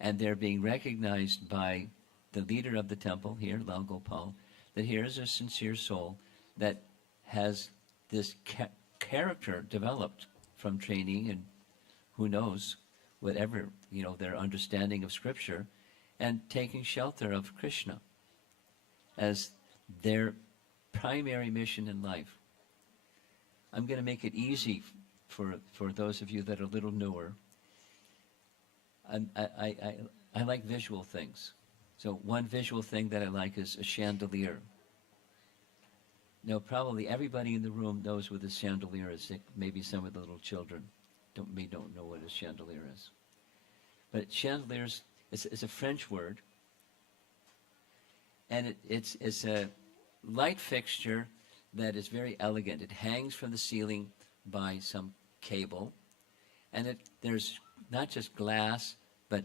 and they're being recognized by the leader of the temple here, Lal Gopal, that here is a sincere soul that has this character developed from training and who knows, whatever, their understanding of scripture, and taking shelter of Krishna as their primary mission in life. I'm going to make it easy for those of you that are a little newer. I like visual things. So one visual thing that I like is a chandelier. Now, probably everybody in the room knows what a chandelier is. Maybe some of the little children don't know what a chandelier is. But chandelier is a French word, and it's a light fixture that is very elegant. It hangs from the ceiling by some cable, and there's not just glass, but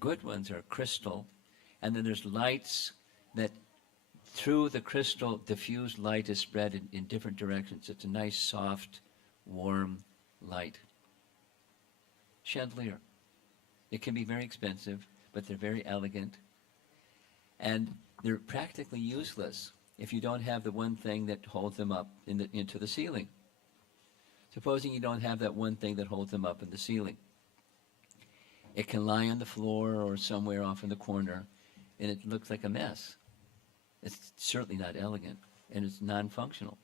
good ones are crystal, and then there's lights that through the crystal diffused light is spread in different directions. It's a nice, soft, warm light. Chandelier. It can be very expensive, but they're very elegant, and they're practically useless if you don't have the one thing that holds them up into the ceiling. Supposing you don't have that one thing that holds them up in the ceiling. It can lie on the floor or somewhere off in the corner, and it looks like a mess. It's certainly not elegant, and it's non-functional.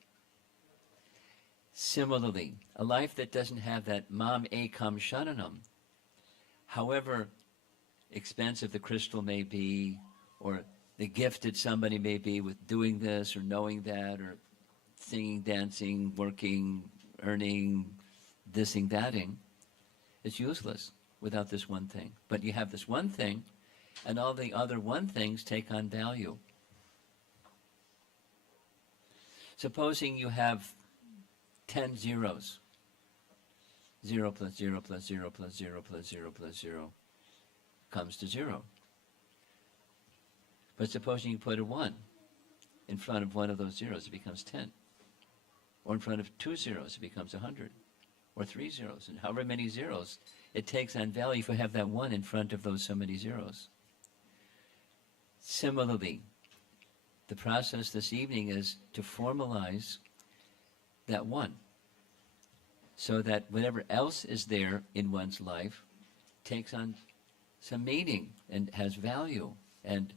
Similarly, a life that doesn't have that mam ekam sharanam, however expensive the crystal may be, or the gifted somebody may be with doing this or knowing that, or singing, dancing, working, earning, thising, thating, it's useless without this one thing. But you have this one thing, and all the other one things take on value. Supposing you have 10 zeros. 0 plus 0 plus 0 plus 0 plus 0 plus 0 comes to 0. But supposing you put a 1 in front of one of those zeros, it becomes 10. Or in front of 2 zeros, it becomes 100. Or 3 zeros. And however many zeros, it takes on value if you have that 1 in front of those so many zeros. Similarly, the process this evening is to formalize that 1, so that whatever else is there in one's life takes on some meaning and has value, and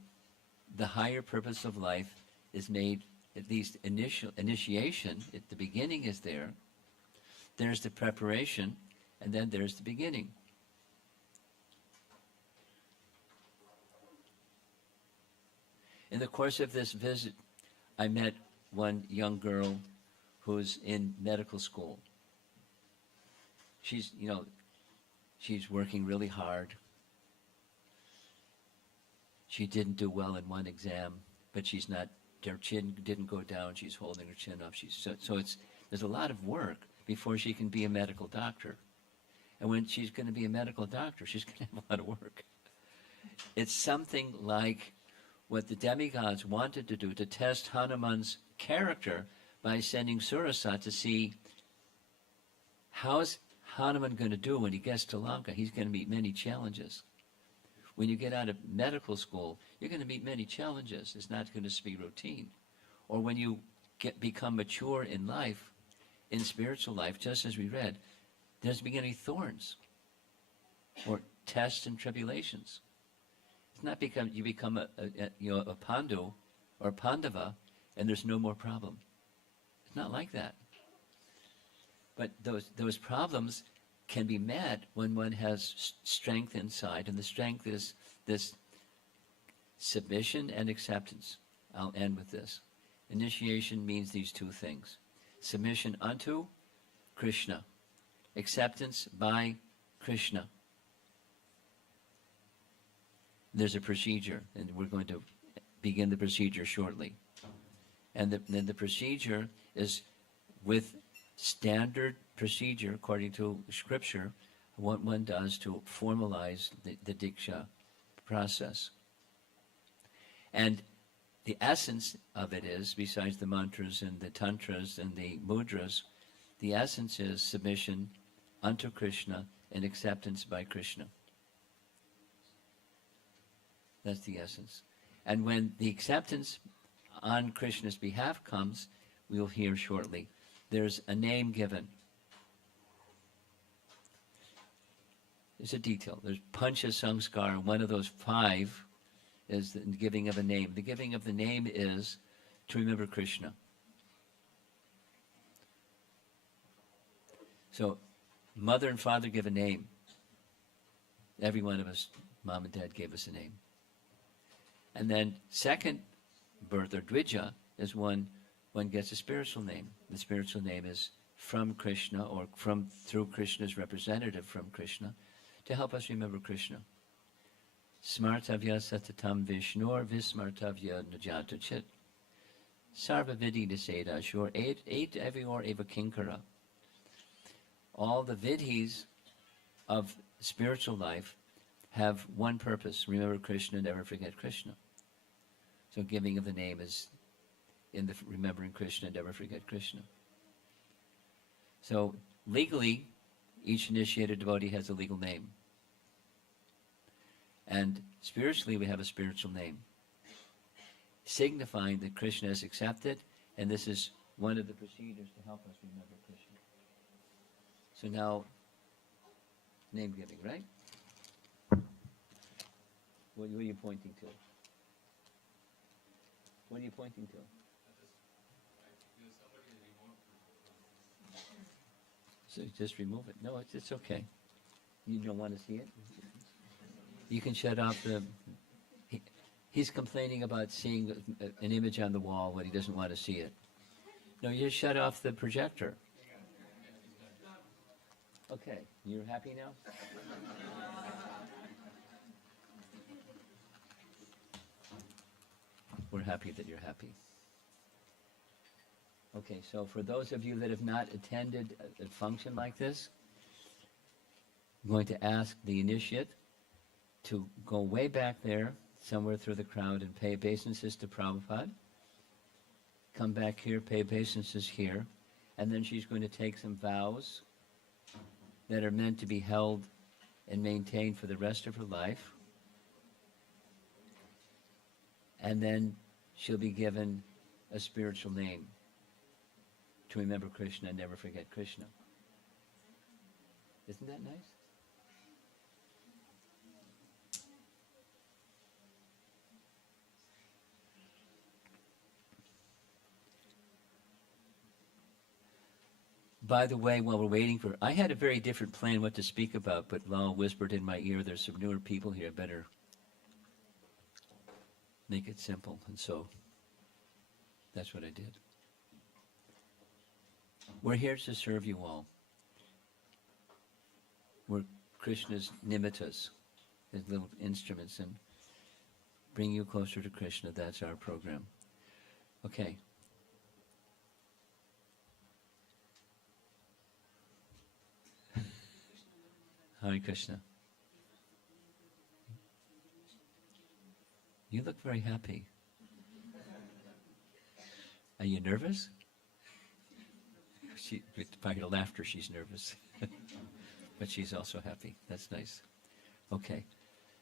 the higher purpose of life is made, at least initiation, the beginning is there. There's the preparation, and then there's the beginning. In the course of this visit, I met one young girl who's in medical school. She's working really hard. She didn't do well in one exam, but her chin didn't go down. She's holding her chin up. There's a lot of work before she can be a medical doctor. And when she's going to be a medical doctor, she's going to have a lot of work. It's something like what the demigods wanted to do to test Hanuman's character by sending Surasat to see how's Hanuman going to do when he gets to Lanka. He's going to meet many challenges. When you get out of medical school, you're going to meet many challenges. It's not going to be routine. Or when you become mature in life, in spiritual life, just as we read, there's beginning thorns or tests and tribulations. It's not you become a Pandu or a Pandava and there's no more problem. It's not like that. But those problems can be met when one has strength inside, and the strength is this submission and acceptance. I'll end with this. Initiation means these two things. Submission unto Krishna. Acceptance by Krishna. There's a procedure, and we're going to begin the procedure shortly. And then the procedure is with standard procedure according to scripture, what one does to formalize the Diksha process. And the essence of it is, besides the mantras and the tantras and the mudras, the essence is submission unto Krishna and acceptance by Krishna. That's the essence. And when the acceptance on Krishna's behalf comes, we'll hear shortly, there's a name given. There's a detail. There's Pancha Samskar, one of those 5 is the giving of a name. The giving of the name is to remember Krishna. So, mother and father give a name. Every one of us, mom and dad, gave us a name. And then second birth, or Dvija, is one gets a spiritual name. The spiritual name is from Krishna, or through Krishna's representative from Krishna, to help us remember Krishna. Smartavya satatam vishnur vismartavya najata chit. Sarva vidhi niseda ashur eight evior eva kinkara. All the vidhis of spiritual life have one purpose: remember Krishna, never forget Krishna. So giving of the name is in the remembering Krishna, never forget Krishna. So legally, each initiated devotee has a legal name. And spiritually, we have a spiritual name, signifying that Krishna is accepted, and this is one of the procedures to help us remember Krishna. So now, name giving, right? What are you pointing to? What are you pointing to? So just remove it. No, it's okay. You don't want to see it? You can shut off he's complaining about seeing an image on the wall when he doesn't want to see it. No, you just shut off the projector. Okay, you're happy now? We're happy that you're happy. Okay, so for those of you that have not attended a function like this, I'm going to ask the initiate to go way back there, somewhere through the crowd, and pay obeisances to Prabhupada. Come back here, pay obeisances here, and then she's going to take some vows that are meant to be held and maintained for the rest of her life. And then she'll be given a spiritual name to remember Krishna and never forget Krishna. Isn't that nice? By the way, while we're waiting I had a very different plan what to speak about, but Lal whispered in my ear, there's some newer people here, better make it simple. And so that's what I did. We're here to serve you all. We're Krishna's nimittas, his little instruments, and bring you closer to Krishna. That's our program. Okay. Hare Krishna. You look very happy. Are you nervous? By her laughter, she's nervous. But she's also happy. That's nice. Okay.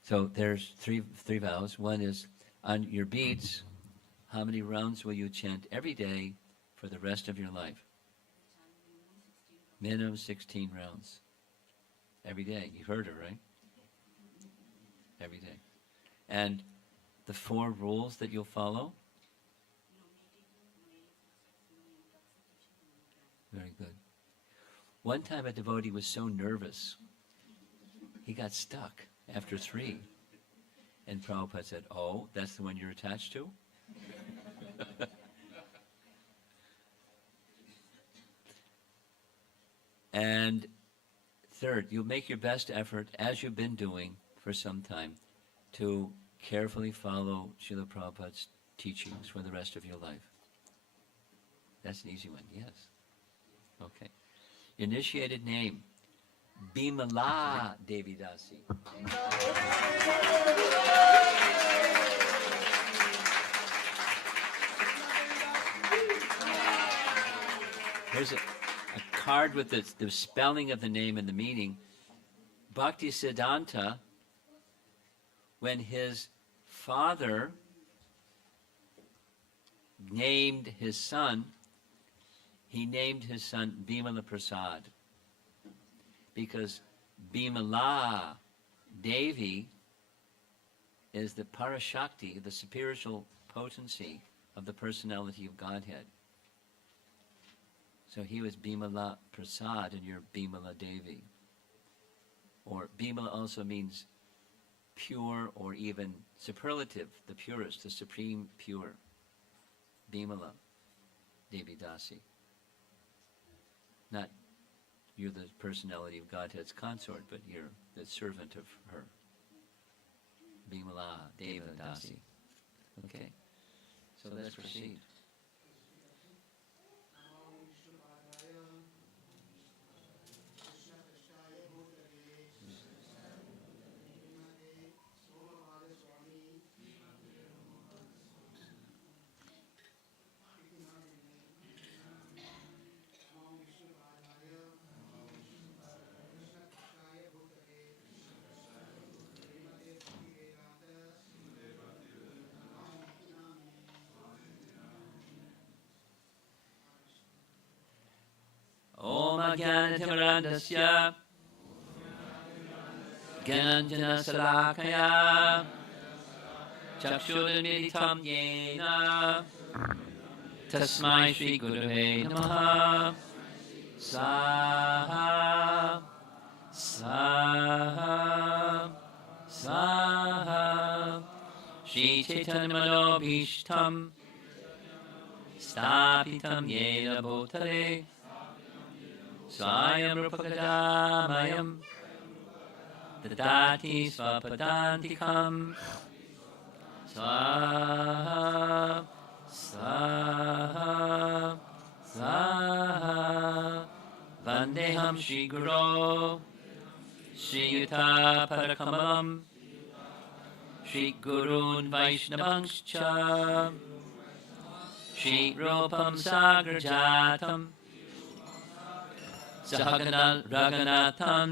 So there's three vows. One is, on your beads, how many rounds will you chant every day for the rest of your life? Minimum 16 rounds. Every day. You heard her, right? Every day. And the 4 rules that you'll follow? Very good. One time a devotee was so nervous, he got stuck after 3. And Prabhupada said, oh, that's the one you're attached to? And third, you'll make your best effort, as you've been doing for some time, to carefully follow Srila Prabhupada's teachings for the rest of your life. That's an easy one, yes. Okay. Initiated name, Bimala Devi Dasi. Here's a card with the spelling of the name and the meaning. Bhakti Siddhanta, when his father named his son, he named his son Bimala Prasad, because Bimala Devi is the Parashakti, the spiritual potency of the personality of Godhead. So he was Bimala Prasad and you're Bimala Devi. Or Bimala also means pure or even superlative, the purest, the supreme pure. Bimala Devi Dasi. Not you're the personality of Godhead's consort, but you're the servant of her. Bimala Devi Dasi. Okay. So let's proceed. Jnanatimrandasya Gyananjana Salakaya Chakshudamiritam Yena Tasmai Shri Gurave Namaha Swaha Swaha Swaha Shri Chaitanya Manobhishtam Stapitam Yena Bhutale Swayam Rupakadamayam Dadati Swapadantikam Swaha Swaha Swaha Vandeham Shri Guru Shri Yuta Parakamalam Shri Gurun Vaishnavangscha Shri Rupam Sagrajatam Sahagana Raghunathan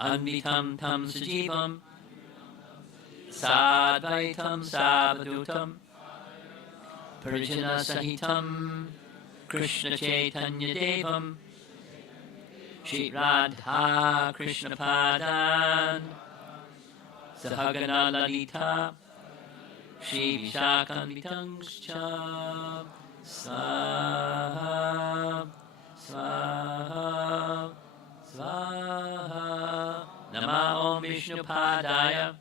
Anvitam Tam Sajivam Sadvaitam Savadutam Parijana Sahitam Krishna Chaitanya Devam Shri Radha Krishna Padan Sahagana Lalita Shri Vishakanvitangscha Swaha Swaha Swaha Nama Om Vishnu Padaya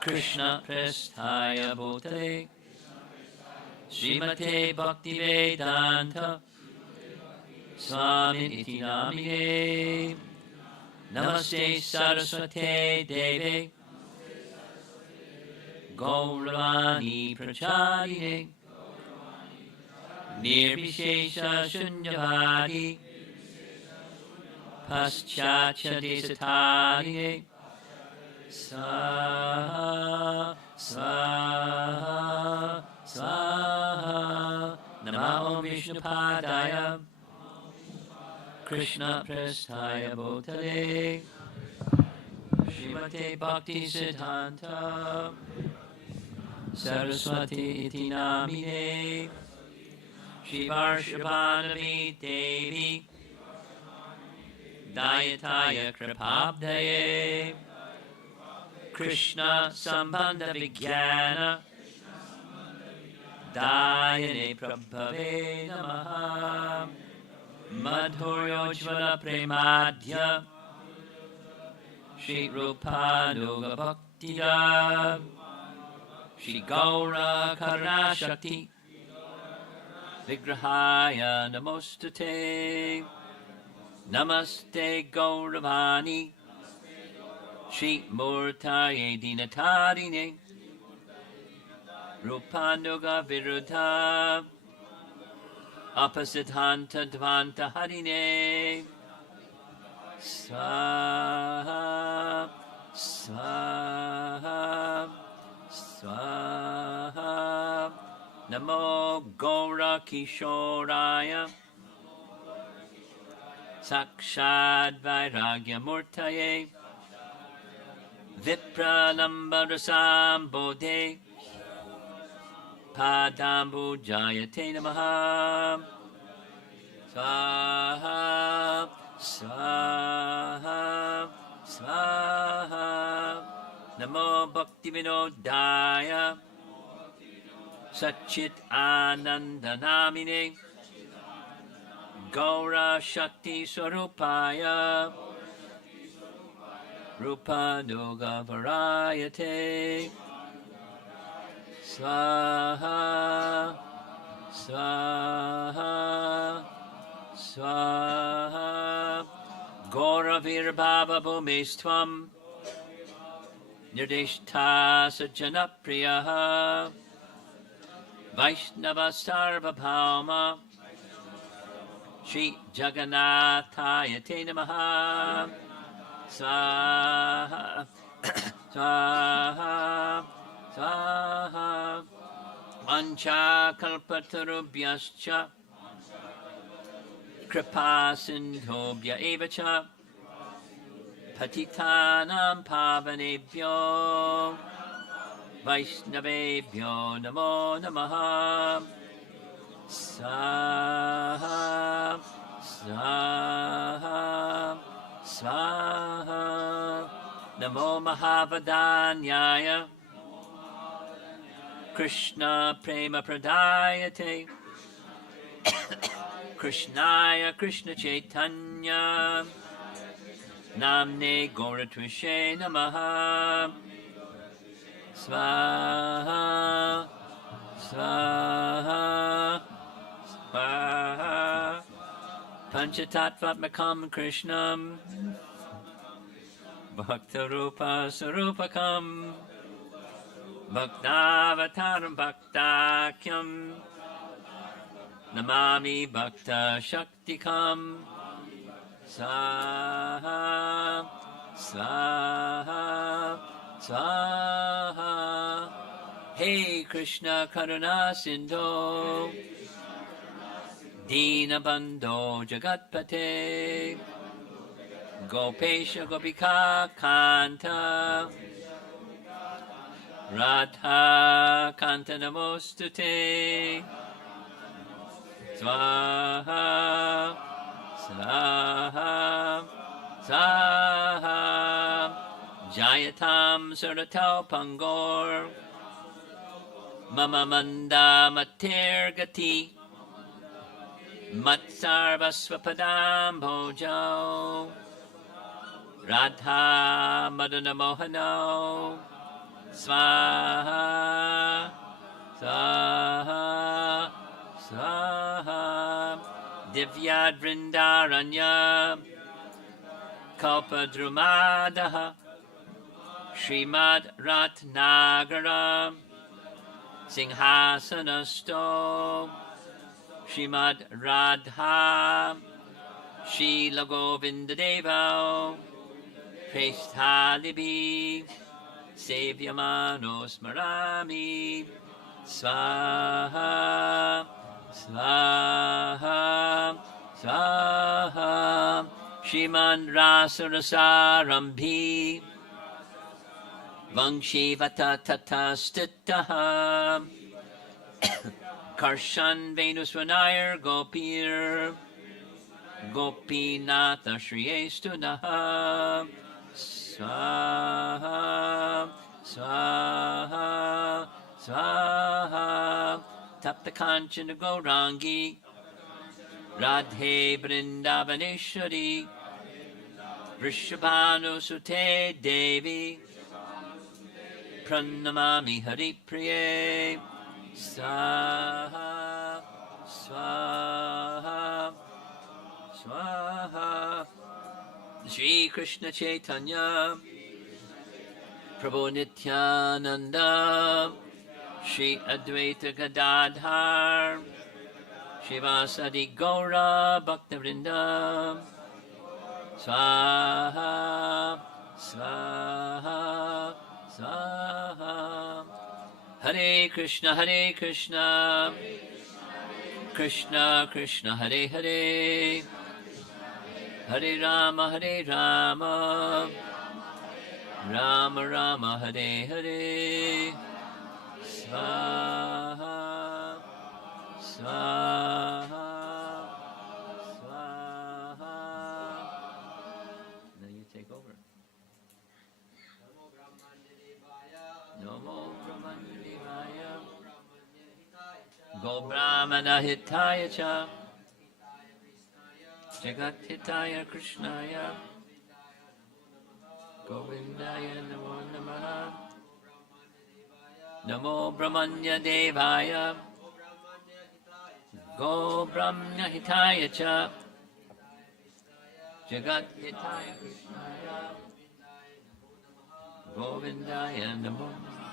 Krishna Prasthaya Bhutale Srimate Bhakti Vedanta Swami Iti Namine Namaste Saraswate Deve Gauravani Pracharine Nirvishesha Shunyavadi Paschatya Desatadine Swaha Swaha Swaha Namo Vishnupadaya Krishna Prasthaya Bhutale Srimate Bhakti Siddhanta Saraswati iti namine Shivarshabhanavi Devi Dayataya Kripabdaye Krishna Sambandha Vijnana Dayane Prabhave Namaha Madhuryojvala Premadhya Shri Rupanuga Bhaktida Shri Gaura Karuna Shakti Vigrahaya Namostate Namaste Gauravani Shri Murtaye Dinatarine Rupanuga Viruddha Apasiddhanta Dvanta Harine Swaha Swaha Swaha Namo Gaura Kishoraya Sakshad Vairagya Murtaye Vipralambadasam Bodhe Padambu Jayate Namaha Swaha Swaha Swaha Namo Bhakti Vinodaya Satchit Ananda Namine Gaura Shakti Swarupaya Rupanuga Varayate Swaha Swaha Swaha Gauravir Bhava Bhumistvam Nirdishta Sajjana Priyaha Vaishnava Sarvabhauma Shri Jagannathaya Te Namaha Swaha Swaha Swaha Vancha Kalpatarubhyascha Kripa Sindhobhya Evacha Patitanam Pavanebhyo Vaishnavebhyo Namo Namaha Swaha Swaha Swaha Namo Mahavadanyaya Krishna Prema Pradayate Krishnaya Krishna Chaitanya Namne Gauratvishe Namaha Swaha Swaha Swaha Panchatattvatmakam Krishnam Bhaktarupa Sarupakam Bhaktavataram Bhaktakyam Namami Bhakta Shaktikam Swaha Swaha Swaha Hey Krishna Karuna Sindhu Dinabandho Jagatpate Gopesha Gopika Kanta Radha Kanta Namostute Swaha Swaha Swaha Jayatam Suratau Pangor Mama Manda Matirgati Matsarvasvapadam Bhojo Radha Madana Mohano Swaha Swaha Swaha Divyad Vrindaranya Kalpadrumadaha Srimad Ratnagara Singhasanasto Srimad Radha Srila Govinda Deva Prestalibi Sevyamano Smarami Swaha Swaha Swaha Shriman Rasarasarambhi Vangshivata Tata Stitaha Karshan Venuswanayar Gopir Gopinatha Shriyestunaha Swaha Swaha Swaha Tapta Kanchana Gaurangi Radhe Vrindavaneshwari Vrishabhanu Sute Devi Pranamami Hari Priye Swaha Swaha Swaha Shri Krishna Chaitanya Prabhu Nityananda Shri Advaita Gadadhar Shivasadi Gaura Bhaktavrinda Swaha Swaha Swaha Hare Krishna Krishna Krishna Hare Hare Hare Rama Rama Rama Hare Hare Swaha Swaha Swaha. Now you take over. Namo Brahmanya Devaya Go Brahmana Hitaya Cha Jagat Hitaya Krishnaya Govindaya Namo Namaha Namo Brahmanya Devaya Go Brahmana Hitaya Cha Jagat Hitaya Krishnaya Govindaya Namo Namaha